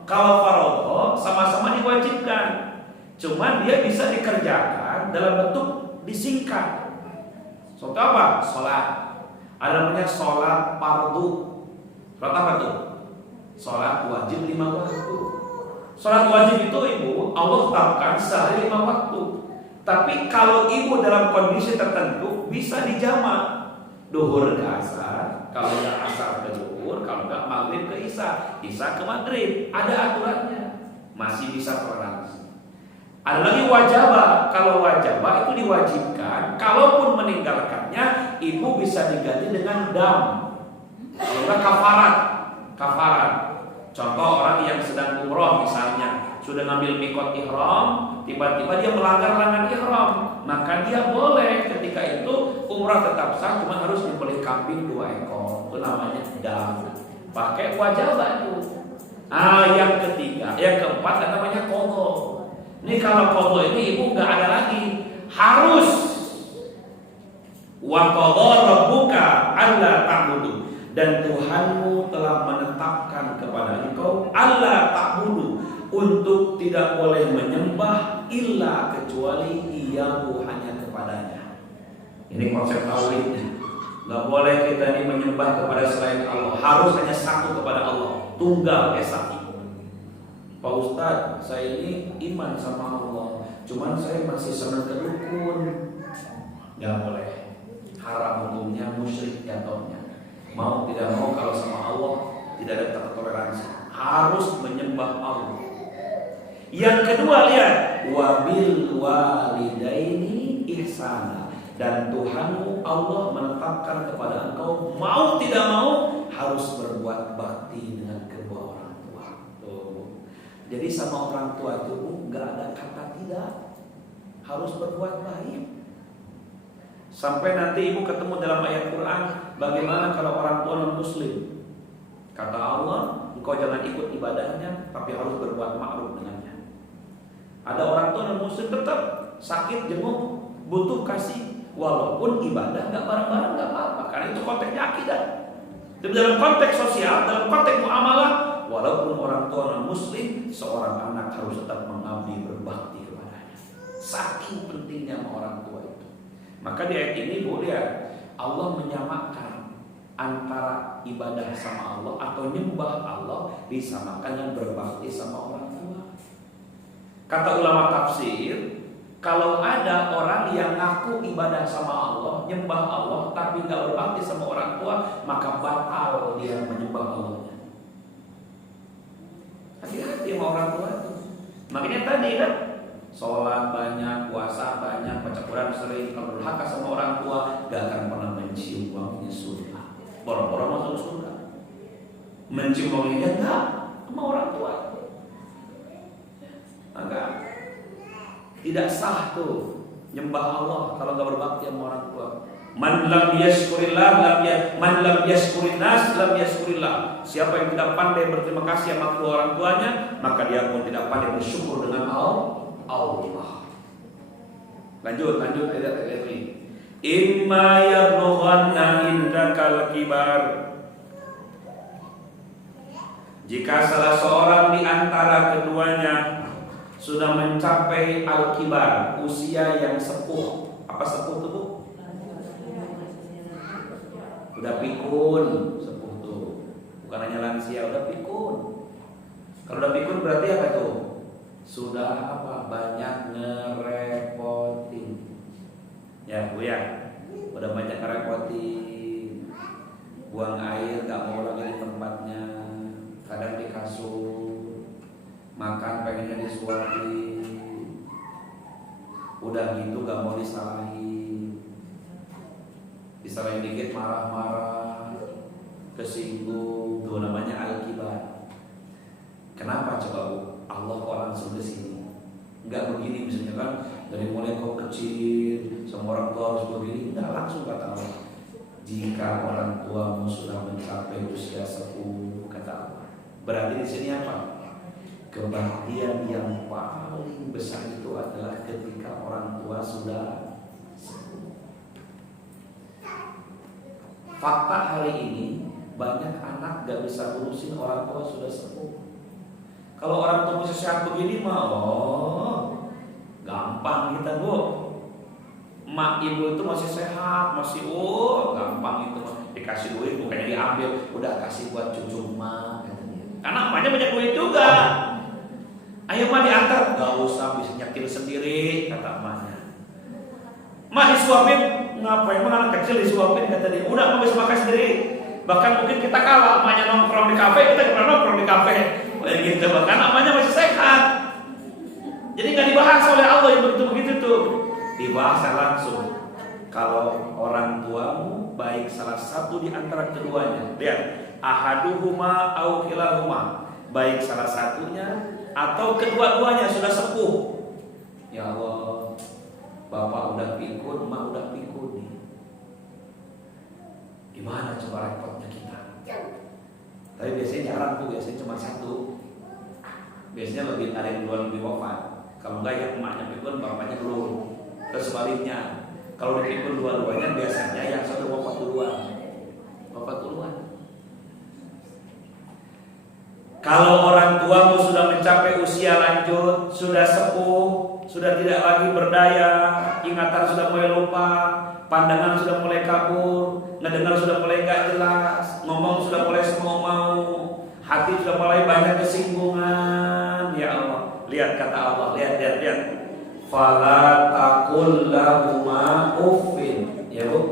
Kalau farodho sama-sama diwajibkan, cuma dia bisa dikerjakan dalam bentuk disingkat. Contoh apa? Sholat. Ada namanya sholat fardu. Sholat apa tuh? Sholat wajib 5 waktu. Sholat wajib itu ibu Allah tetapkan sehari 5 waktu. Tapi kalau ibu dalam kondisi tertentu bisa dijamak. Duhur ke asar, kalau nggak asar ke duhur, kalau nggak maghrib ke isya, isya ke maghrib. Ada aturannya, masih bisa toleransi. Ada lagi wajibah. Kalau wajibah itu diwajibkan, kalaupun meninggalkannya, ibu bisa diganti dengan dam. Kalau enggak kafarat. Kafarat. Contoh orang yang sedang umroh misalnya, sudah ngambil mikot ihram, tiba-tiba dia melanggar larangan ihram, maka dia boleh ketika itu umrah tetap sah, cuma harus dibeli kambing 2 ekor. Itu namanya dam. Pakai wajah batu. Yang ketiga, yang keempat namanya qadha. Ini kalau qadha ini ibu nggak ada lagi, harus wa qadha rabbuka alla ta'budu, dan Tuhanmu telah menetapkan kepada engkau alla ta'budu, untuk tidak boleh menyembah illa kecuali Iyahu, hanya kepadanya. Ini konsep tauhid. Nggak boleh kita ini menyembah kepada selain Allah, harus hanya satu kepada Allah, tunggal esa. Pak Ustadz, saya ini iman sama Allah, cuman saya masih senang ke dukun. Nggak boleh, haram hukumnya, musyrik jatuhnya. Mau tidak mau kalau sama Allah tidak ada toleransi, harus menyembah Allah. Yang kedua, lihat, wabil walidaini ihsana, dan Tuhanmu Allah menetapkan kepada engkau mau tidak mau harus berbuat bakti dengan kedua orang tua. Tuh. Jadi sama orang tua itu nggak ada kata tidak, harus berbuat baik. Sampai nanti ibu ketemu dalam ayat Quran, bagaimana kalau orang tua non muslim? Kata Allah, engkau jangan ikut ibadahnya, tapi harus berbuat ma'ruf dengannya. Ada orang tua non muslim tetap sakit, jenguk, butuh kasih, walaupun ibadah nggak bareng-bareng nggak apa-apa, karena itu konteksnya akidah. Dalam konteks sosial, dalam konteks muamalah, walaupun orang tua non muslim, seorang anak harus tetap mengabdi, berbakti kepadanya. Saking pentingnya sama orang tua itu. Maka di ayat ini Bu lihat, Allah menyamakan antara ibadah sama Allah atau nyembah Allah, disamakan yang berbakti sama orang tua. Kata ulama tafsir, kalau ada orang yang ngaku ibadah sama Allah, nyembah Allah, tapi nggak berbakti sama orang tua, maka batal dia menyembah Allahnya. Hati-hati sama orang tua itu. Makanya tadi kan, sholat banyak, puasa banyak, baca Quran sering, kalau durhaka sama orang tua, gak akan pernah mencium wanginya surga. Boro-boro masuk surga. Mencium wanginya enggak sama orang tua. Maka tidak sah tuh nyembah Allah kalau gak berbakti sama orang tua. Man lam yashkurillah man lam yashkurin nas lam yashkurillah. Siapa yang tidak pandai berterima kasih sama kedua orang tuanya, maka dia pun tidak pandai bersyukur dengan Allah. Lanjut ayat ini. Imma yablughanna indakal kibar. Jika salah seorang di antara keduanya sudah mencapai al-kibar, usia yang sepuh. Apa sepuh itu, Bu? Udah pikun, sepuh tuh. Bukan hanya lansia, udah pikun. Kalau udah pikun berarti apa tuh? Sudah apa? Banyak ngerepotin. Ya Bu ya, udah banyak ngerepotin. Buang air gak mau lagi di tempatnya, kadang di kasur, makan pengennya disuapin. Udah gitu gak mau disalahin, disalahin dikit marah-marah, kesinggung. Itu namanya al-kibar. Kenapa coba Bu? Allah kok langsung ke sini? Enggak begini misalnya kan, dari mulai kau kecil semua orang tua harus begini. Enggak, langsung kata Allah, jika orang tuamu sudah mencapai usia sepuh, kata Allah. Berarti di sini apa? Kebaktian yang paling besar itu adalah ketika orang tua sudah sepuh. Fakta hari ini banyak anak gak bisa urusin orang tua sudah sepuh. Kalau orang tua masih sehat begini mah, gampang kita Bu. Mak ibu itu masih sehat, masih gampang itu mah. Dikasih duit bukannya diambil, udah kasih buat cucu mak katanya. Karena emaknya banyak duit juga. Ayo mah diantar, gak usah bisa nyetir sendiri kata emaknya. Mak disuapin, ngapain mah anak kecil disuapin kata dia. Udah mah bisa makan sendiri. Bahkan mungkin kita kalah, emaknya nongkrong di kafe, kita pernah nongkrong di kafe. Kayak gitu, bahkan namanya masih sehat. Jadi nggak dibahas oleh Allah yang begitu-begitu tuh, dibahas langsung. Kalau orang tuamu baik salah satu di antara keduanya. Lihat, ahaduhuma au kilahuma, baik salah satunya atau kedua-duanya sudah sepuh. Ya Allah, bapak udah pikun, emak udah pikun nih. Gimana coba repotnya kita? Tapi biasanya jarang tuh, biasanya cuma satu. Biasanya lebih ada yang dua lebih wafat. Kalau enggak yang emaknya pikun, bapaknya belum. Terus sebaliknya, kalau dipikun dua-duanya biasanya yang satu wafat duluan. Wafat duluan. Kalau orang tuamu sudah mencapai usia lanjut, sudah sepuh, sudah tidak lagi berdaya, ingatan sudah mulai lupa, pandangan sudah mulai kabur, ngedengar sudah mulai gak jelas, ngomong sudah mulai semau mau, hati sudah mulai banyak kesinggungan. Ya Allah, lihat kata Allah, lihat. Fala taqul lahuma uffin. Ya Bu,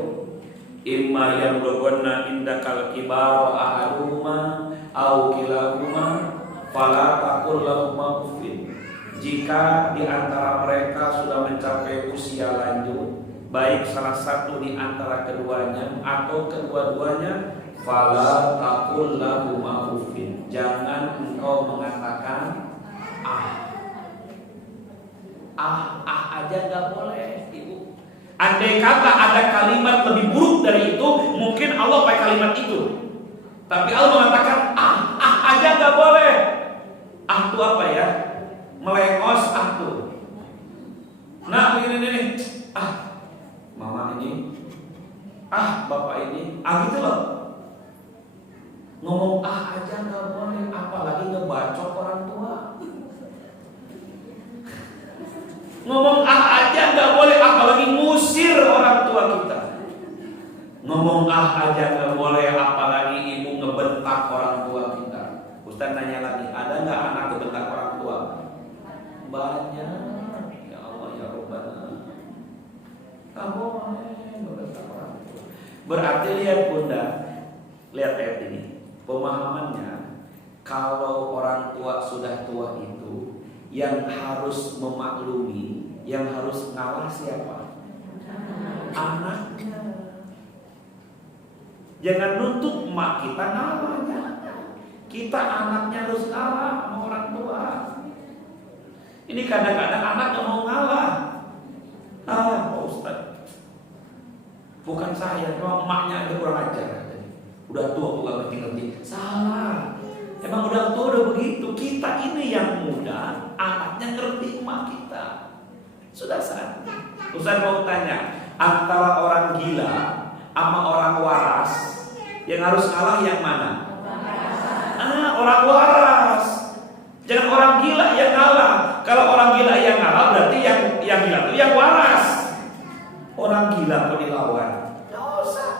imma yablughanna indakal kibar ahaduhuma au kilahuma fala taqul lahuma uffin. Jika di antara mereka sudah mencapai usia lanjut, baik salah satu di antara keduanya atau kedua-duanya, fala taqul lahuma uffin. Jangan engkau mengatakan aja nggak boleh, Ibu. Andai kata ada kalimat lebih buruk dari itu, mungkin Allah pakai kalimat itu. Tapi Allah mengatakan aja nggak boleh. Itu apa ya? Melengos tuh. Nah ini. Mama ini. Bapak ini. Gitu loh. Ngomong aja nggak boleh, apalagi ngebacok orang tua. Ngomong aja nggak boleh, apalagi ngusir orang tua kita. Ngomong aja nggak boleh, apalagi ibu ngebentak orang tua kita. Ustaz nanya lagi, ada nggak anak ngebentak orang tua? Banyak. Ya Allah ya Rabbana. Nggak boleh ngebentak orang tua. Berarti lihat Bunda, lihat ayat ini. Pemahamannya, kalau orang tua sudah tua itu, yang harus memaklumi, yang harus ngalah siapa? Anaknya. Jangan nuntut emak kita ngalahnya. Kita anaknya harus ngalah sama orang tua. Ini kadang-kadang anak gak mau ngalah. Pak Ustaz, bukan saya, memang emaknya aja kurang ajar. Udah tua kok gak ngerti-ngerti. Salah. Emang udah tua udah begitu. Kita ini yang muda, anaknya ngerti emak kita. Sudah saatnya. Ustaz mau tanya, antara orang gila sama orang waras, yang harus kalah yang mana? Orang waras. Jangan orang gila yang kalah. Kalau orang gila yang kalah, berarti yang gila itu yang waras. Orang gila kok dilawan? Gak usah.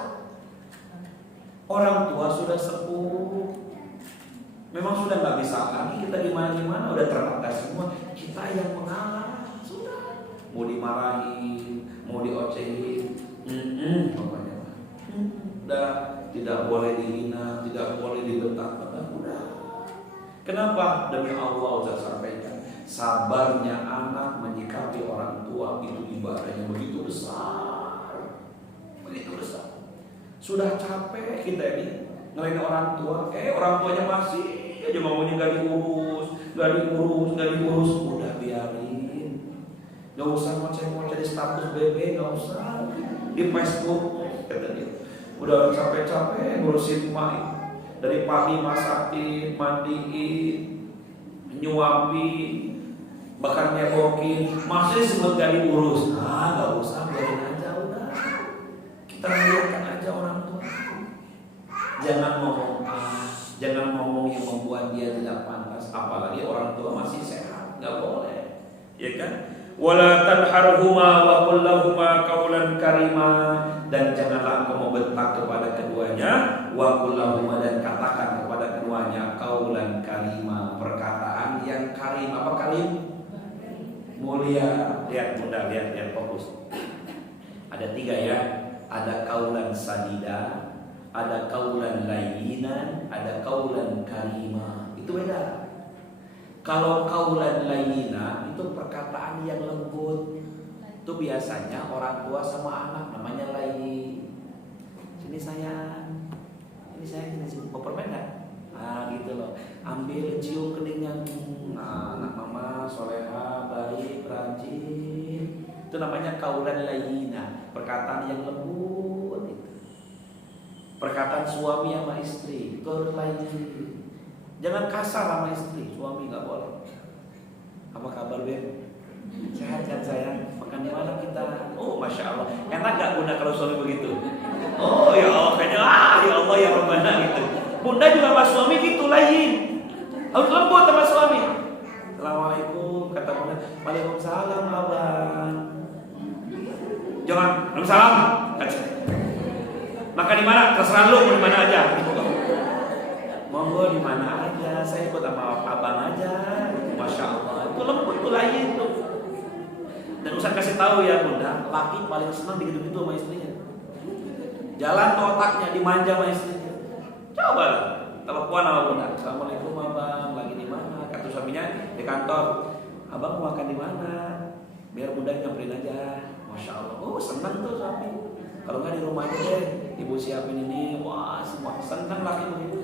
Orang tua sudah sepuh, memang sudah nggak bisa lagi kita di mana udah terbatas semua. Kita yang mengalah sudah. Mau dimarahin, mau diocehin, pokoknya udah tidak boleh dihina, tidak boleh dibentak-bentak. Udah. Kenapa? Demi Allah saya sampaikan, sabarnya anak menyikapi orang tua itu ibadahnya begitu besar, begitu besar. Sudah capek kita ini ngelain orang tua, orang tuanya masih aja maunya gak diurus, udah biarin. Gak usah ngoceh-ngoceh di status BB, gak usah di Facebook, kata dia. Udah capek-capek ngurusin emak, dari pagi masakin, mandiin, nyuapin, bahkan nyebokin, masih sebut gak diurus. Gak usah, biarin aja udah. Kita lihatkan aja orang tua. Jangan ngomong yang membuat dia tidak pantas, apalagi orang tua masih sehat, nggak boleh, ya kan? Wala tanharhuma wa qul lahuma qaulan karima, dan janganlah engkau membentak kepada keduanya, wa qul lahuma, dan katakan kepada keduanya qaulan karima, perkataan yang karim. Apa karim? Mulia. Lihat Bunda, lihat fokus. Ada 3 ya. Ada qaulan sadida, ada qaulan layyinan, ada qaulan karima. Itu beda. Kalau qaulan layyina itu perkataan yang lembut, Itu biasanya orang tua sama anak namanya layi. Sini sayang, ini sayang, sini mau permen nggak? Gitu loh. Ambil cium keningnya. Anak mama soleha, baik, rajin. Itu namanya kaulan layina, perkataan yang lembut. Perkataan suami sama istri itu harus layin. Jangan kasar sama istri, suami nggak boleh. Apa kabar Beb? Sehat kan sayang? Makan di mana kita? Oh masya Allah, enak gak bunda kalau suami begitu? Oh ya Allah, kayaknya ya Allah ya Rabbana gitu. Bunda juga sama suami gitu lain. Harus lembut sama suami. Assalamualaikum kata bunda. Waalaikumsalam abang. Jangan, waalaikumsalam. Makan di mana? Terserah lu, mau di mana aja. Monggo di mana aja, saya ikut sama abang aja. Masya Allah, itu lembut, itu lain tuh. Dan usah kasih tahu ya bunda, laki paling senang begitu-begitu sama istrinya. Jalan ke otaknya, dimanja sama istrinya. Coba telepon sama bunda. Assalamualaikum abang, lagi di mana? Kata suaminya di kantor. Abang mau makan di mana? Biar bunda nyamperin aja. Masya Allah, oh senang tuh suami. Kalau nggak di rumah aja deh, ibu siapin ini. Wah semua senang laki begitu.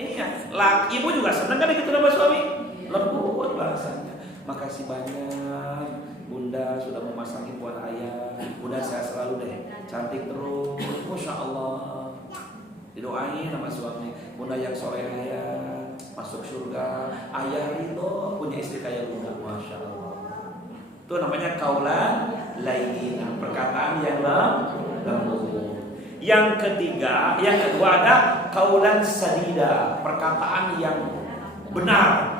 Iya, ibu juga senang kan gitu sama suami. Lembut bahasanya. Makasih banyak. Bunda sudah memasakin buat ayah. Bunda sehat selalu deh, cantik terus, masya Allah. Didoain sama suami. Bunda yang soleh ya, masuk surga. Ayah itu punya istri kayak bunda, masya Allah. Itu namanya kaulan layyinah, perkataan yang lembut. Yang kedua ada kaulan sadida, perkataan yang benar.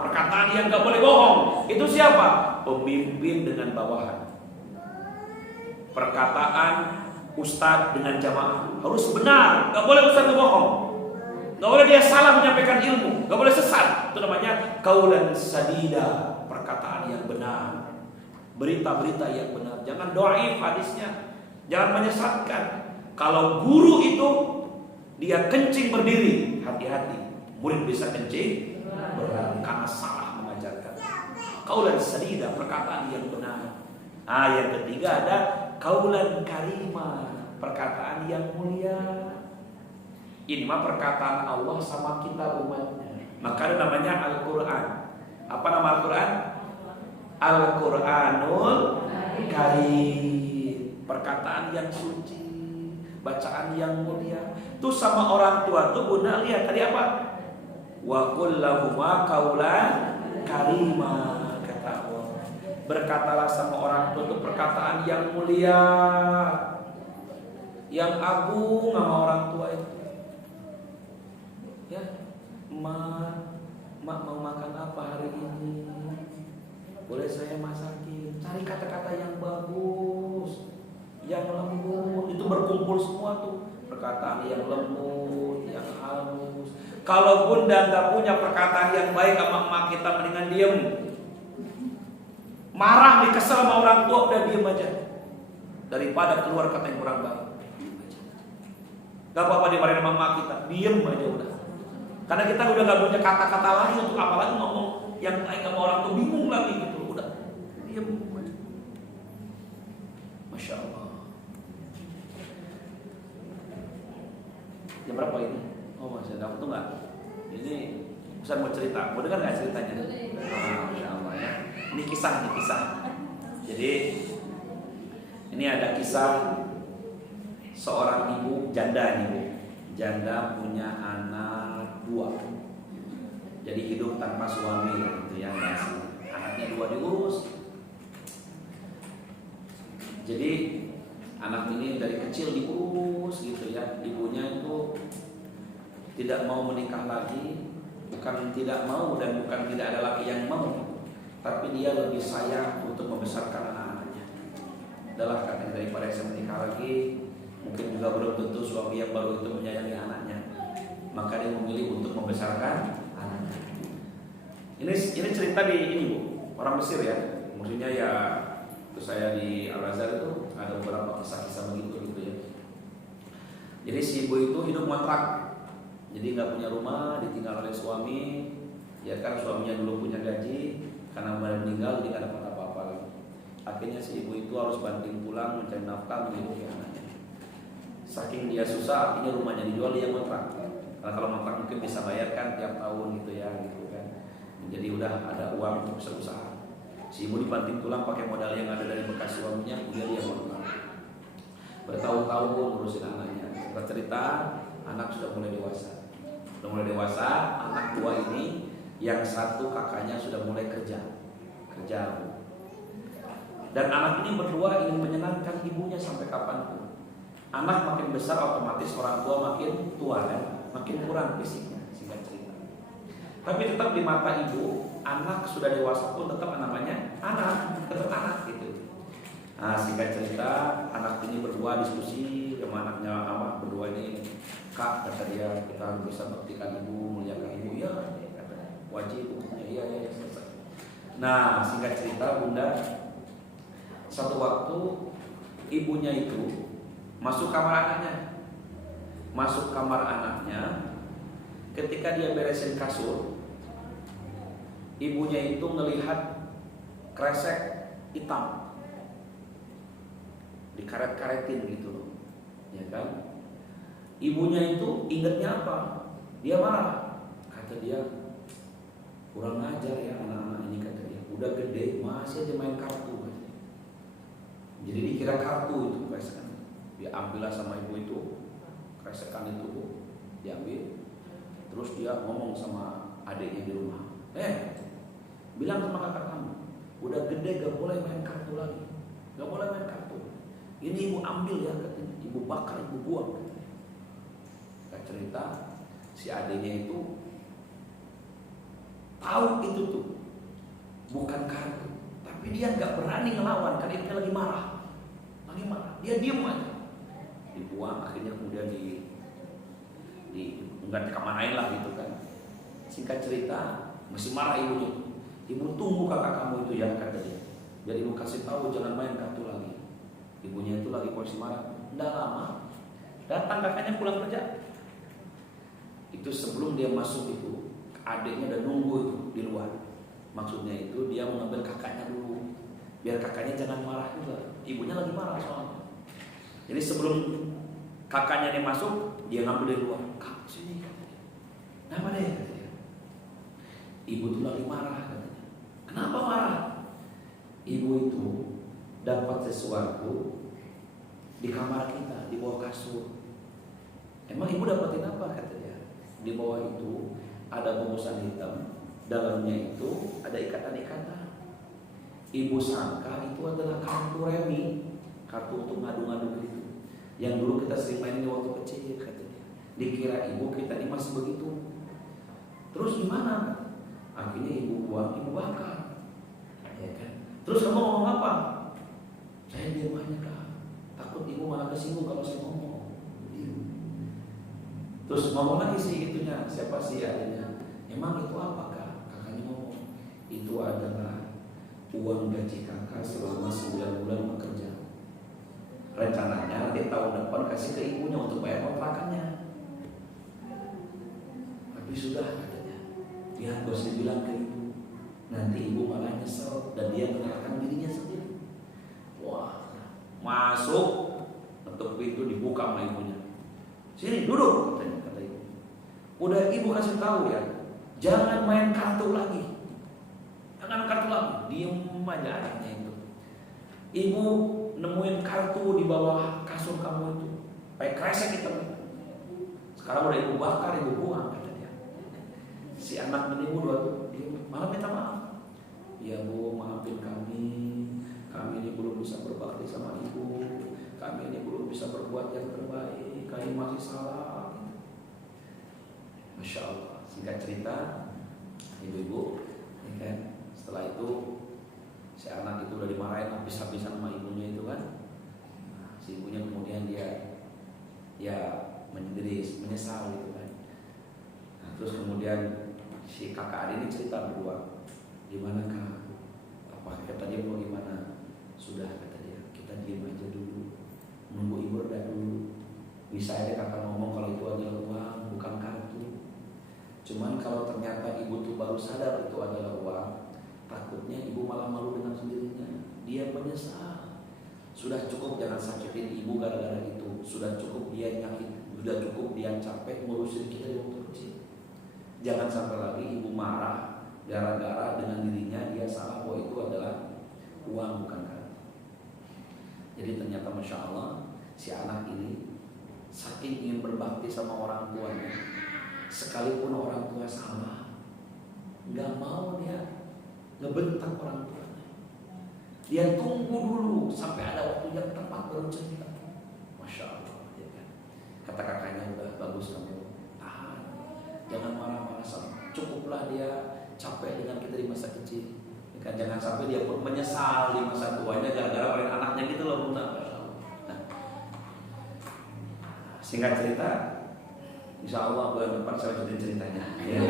Perkataan yang gak boleh bohong. Itu siapa? Pemimpin dengan bawahan. Perkataan ustadz dengan jamaah harus benar. Gak boleh ustadz bohong. Gak boleh dia salah menyampaikan ilmu. Gak boleh sesat. Itu namanya kaulan sadida, perkataan yang benar. Berita-berita yang benar. Jangan dhaif hadisnya. Jangan menyesatkan. Kalau guru itu dia kencing berdiri, hati-hati. Murid bisa kencing berlari karena salah mengajarkan. Kaulan sadida, perkataan yang benar. Yang ketiga ada kaulan karimah, perkataan yang mulia. Ini mah perkataan Allah sama kita umatnya. Maka ada namanya Al-Quran. Apa nama Al-Quran? Al-Quranul Karim, perkataan yang suci, bacaan yang mulia. Tuh sama orang tua tuh bunda lihat tadi apa? Wa qul lahuma qaulan karima, kata Allah. Berkatalah sama orang tua itu perkataan yang mulia, yang agung sama orang tua itu. Ya, mak mau makan apa hari ini? Boleh saya masakin? Cari kata-kata yang bagus, yang lembut. Itu berkumpul semua tuh, perkataan yang lembut, yang halus. Kalau bunda nggak punya perkataan yang baik sama emak kita, mendingan diem. Marah, dikesel sama orang tua, udah diem aja. Daripada keluar kata yang kurang baik. Gak apa-apa dimarahin sama emak kita, diem aja udah. Karena kita udah gak punya kata-kata lain untuk apalagi ngomong yang baik sama orang tua, bingung lagi gitu. Udah diem aja. Masya Allah. Jam berapa ini? Oh masih ada waktu nggak? Ini Ustaz mau cerita, mau dengar nggak ceritanya? Masya Allah ya. Ini kisah. Jadi ini ada kisah seorang ibu janda nih, janda punya anak 2. Jadi hidup tanpa suami gitu ya, anaknya 2 diurus. Jadi anak ini dari kecil diurus gitu ya, ibunya itu tidak mau menikah lagi, bukan tidak mau dan bukan tidak ada laki yang mau, tapi dia lebih sayang untuk membesarkan anak-anaknya. Adalah karena daripada saya menikah lagi, mungkin juga belum tentu suami yang baru itu menyayangi anaknya, maka dia memilih untuk membesarkan anaknya. Ini cerita di ini Bu, orang Mesir ya, maksudnya ya. Terus saya di Al-Azhar itu ada beberapa kisah-kisah begitu gitu ya. Jadi si ibu itu hidup ngontrak. Jadi nggak punya rumah, ditinggal oleh suami. Ya kan suaminya dulu punya gaji, karena meninggal jadi nggak dapat apa-apa lagi. Akhirnya si ibu itu harus banting tulang mencari nafkah menghidupi anaknya. Saking dia susah, artinya rumahnya dijual, dia ngontrak. Karena kalau ngontrak mungkin bisa bayarkan tiap tahun gitu ya, gitu kan. Jadi udah ada uang untuk berusaha. Si ibu dibanting tulang pakai modal yang ada dari bekas suaminya, kemudian dia ngontrak. Bertahun-tahun ngurusin anaknya. Singkat cerita, anak sudah mulai dewasa. Sudah mulai dewasa, anak dua ini yang satu kakaknya sudah mulai kerja. Dan anak ini berdua ingin menyenangkan ibunya sampai kapanpun. Anak makin besar otomatis orang tua makin tua kan, makin kurang fisiknya, singkat cerita. Tapi tetap di mata ibu, anak sudah dewasa pun tetap namanya anak, tetap anak gitu. Nah, singkat cerita, anak ini berdua diskusi sama anaknya, berdua ini, Kak, kata dia, kita harus bisa baktikan ibu, muliakan ibu. Ya, kata wajib, iya, selesai. Nah, singkat cerita, Bunda, satu waktu ibunya itu masuk kamar anaknya. Ketika dia beresin kasur, ibunya itu melihat kresek hitam dikaret-karetin gitu loh, ya kan? Ibunya itu ingatnya apa? Dia marah. Kata dia, kurang ajar ya anak-anak ini, kata dia. Udah gede masih aja main kartu, kata dia. Jadi dikira kartu itu kresekan. Dia ambillah sama ibu itu kresekan itu, diambil. Terus dia ngomong sama adiknya di rumah, bilang sama kakak kamu, udah gede gak boleh main kartu lagi, gak boleh main kartu. Ini ibu ambil ya, katanya. Ibu bakar, ibu buang, katanya. Gak cerita, si adiknya itu tahu itu tuh bukan kartu, tapi dia gak berani ngelawan karena dia lagi marah. Dia diem aja, dibuang. Akhirnya kemudian enggak dikemanain lah gitu kan. Singkat cerita, masih marah ibunya. Ibu tunggu kakak kamu itu ya, kata dia. Jadi ibu kasih tahu jangan main kartu lagi. Ibunya itu lagi posisi marah. Nggak lama datang kakaknya pulang kerja. Itu sebelum dia masuk itu, adiknya udah nunggu itu di luar. Maksudnya itu dia mengambil kakaknya dulu, biar kakaknya jangan marah juga. Ibunya lagi marah soalnya. Jadi sebelum kakaknya dia masuk, dia ngambil dari luar. Kak, sini, katanya. Kenapa deh, katanya. Ibu tuh lagi marah, katanya. Kenapa marah? Ibu itu dapat sesuatu di kamar kita, di bawah kasur. Emang ibu dapatin apa, katanya? Di bawah itu ada bungkusan hitam, dalamnya itu ada ikatan-ikatan. Ibu sangka itu adalah kartu remi, kartu untuk ngadu-ngadu gitu, yang dulu kita sering main di waktu kecil, katanya. Dikira ibu kita ini masih begitu. Terus gimana? Akhirnya ibu buang, ibu bakar, ya kan? Terus kamu ngomong apa? Saya diam aja, Kak. Takut ibu malah kesinggung kalau saya ngomong. Terus ngomong lagi sih itunya, siapa sih adanya? Emang itu apa, Kak? Kakaknya ngomong, itu adalah uang gaji kakak selama 9 bulan bekerja. Rencananya nanti tahun depan kasih ke ibunya untuk bayar kontrakannya. Tapi sudah, katanya, dia harus dibilang ke ibu. Nanti ibu malah nyesel dan dia menyalahkan dirinya sendiri. Wah, masuk, ketuk pintu dibuka sama ibunya. Sini duduk, katanya, kata ibu. Udah ibu kasih tahu ya, jangan main kartu lagi. Jangan kartu lagi. Diem aja anaknya itu. Ibu nemuin kartu di bawah kasur kamu itu, pakai kresek hitam. Sekarang udah ibu bakar, ibu buang, kata dia. Si anak ini ibu dua tuh, dia malah minta maaf. Ya Bu, maafin kami ini belum bisa berbakti sama ibu, kami ini belum bisa berbuat yang terbaik, kami masih salah. Masya Allah. Singkat cerita, ibu-ibu, ya kan? Setelah itu si anak itu udah dimarahin habis-habisan sama ibunya itu kan. Nah, si ibunya kemudian dia menyesal gitu kan. Nah, terus kemudian si kakak adik ini cerita berdua, gimana Kak? Apa kata dia mau gimana? Sudah, kata dia, kita diam aja dulu, nunggu ibu reda dulu. Bisa aja kakak ngomong kalau itu adalah uang, bukan kartu. Cuman kalau ternyata ibu tuh baru sadar itu adalah uang, takutnya ibu malah malu dengan sendirinya. dia menyesal. Sudah cukup jangan sakitin ibu gara-gara itu. Sudah cukup dia nyakit, sudah cukup dia capek ngurusin kita di waktu kecil. Jangan sampai lagi ibu marah gara-gara dengan dirinya dia salah bahwa itu adalah uang bukan harta. Jadi ternyata Masya Allah si anak ini saking ingin berbakti sama orang tuanya, sekalipun orang tua salah, nggak mau dia ngebentak orang tuanya. Dia tunggu dulu sampai ada waktu yang tepat baru cerita. Masya Allah, ya kan? Kata kakaknya, udah bagus kamu tahan, jangan marah-marah sama. Cukuplah dia capek dengan kita di masa kecil, ya kan? Jangan sampai dia pun menyesal di masa tuanya gara-gara oleh anaknya gitu loh. Nah, singkat cerita, insya Allah bulan depan saya lanjutin ceritanya. Ya,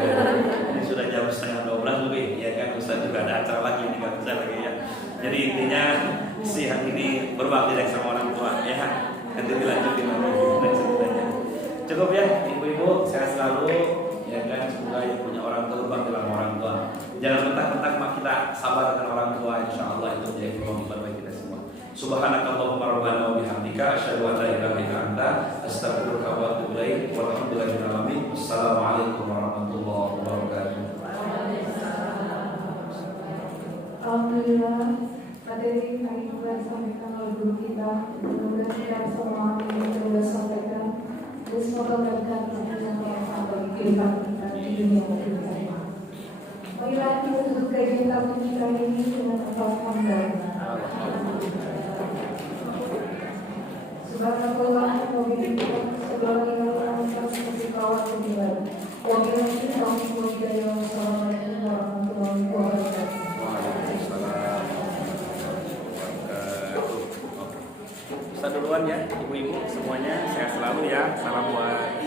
ini sudah jam 11:30 lebih, ya kan? Ustaz juga ada acara lagi, ini nggak bisa lagi ya. Jadi intinya siang ini berbakti dari sama orang tua, ya. Nanti dilanjutin lagi ceritanya. Cukup ya, ibu-ibu, sehat selalu, ya kan? Semoga yang punya orang tua berbakti dengan orang tua. Jangan mentang-mentang kita sabar dengan orang tua, insya Allah itu menjadi kebaikan bagi kita semua. Subhanakallahumma rabbana wa bihamdika asyhadu an la ilaha illa anta astaghfiruka wa atubu ilaik. Walhamdulillahil alamin. Assalamualaikum warahmatullahi wabarakatuh. Alhamdulillah, materi hari ini telah disampaikan oleh guru kita. Mudah-mudahan kita semua yang sudah sampaikan, dan semoga memberikan manfaat bagi kehidupan kita di dunia maupun di akhirat. Marilah kita tutup kajian kita ini dengan alhamdulillah. Subhanallah wa bihamdihi segala ilaha seperti kawat kebiar. Wabillahi taufiq wal hidayah. Wassalamualaikum warahmatullahi wabarakatuh. Ustaz duluan ya, ibu-ibu semuanya sehat selalu ya. Salam buat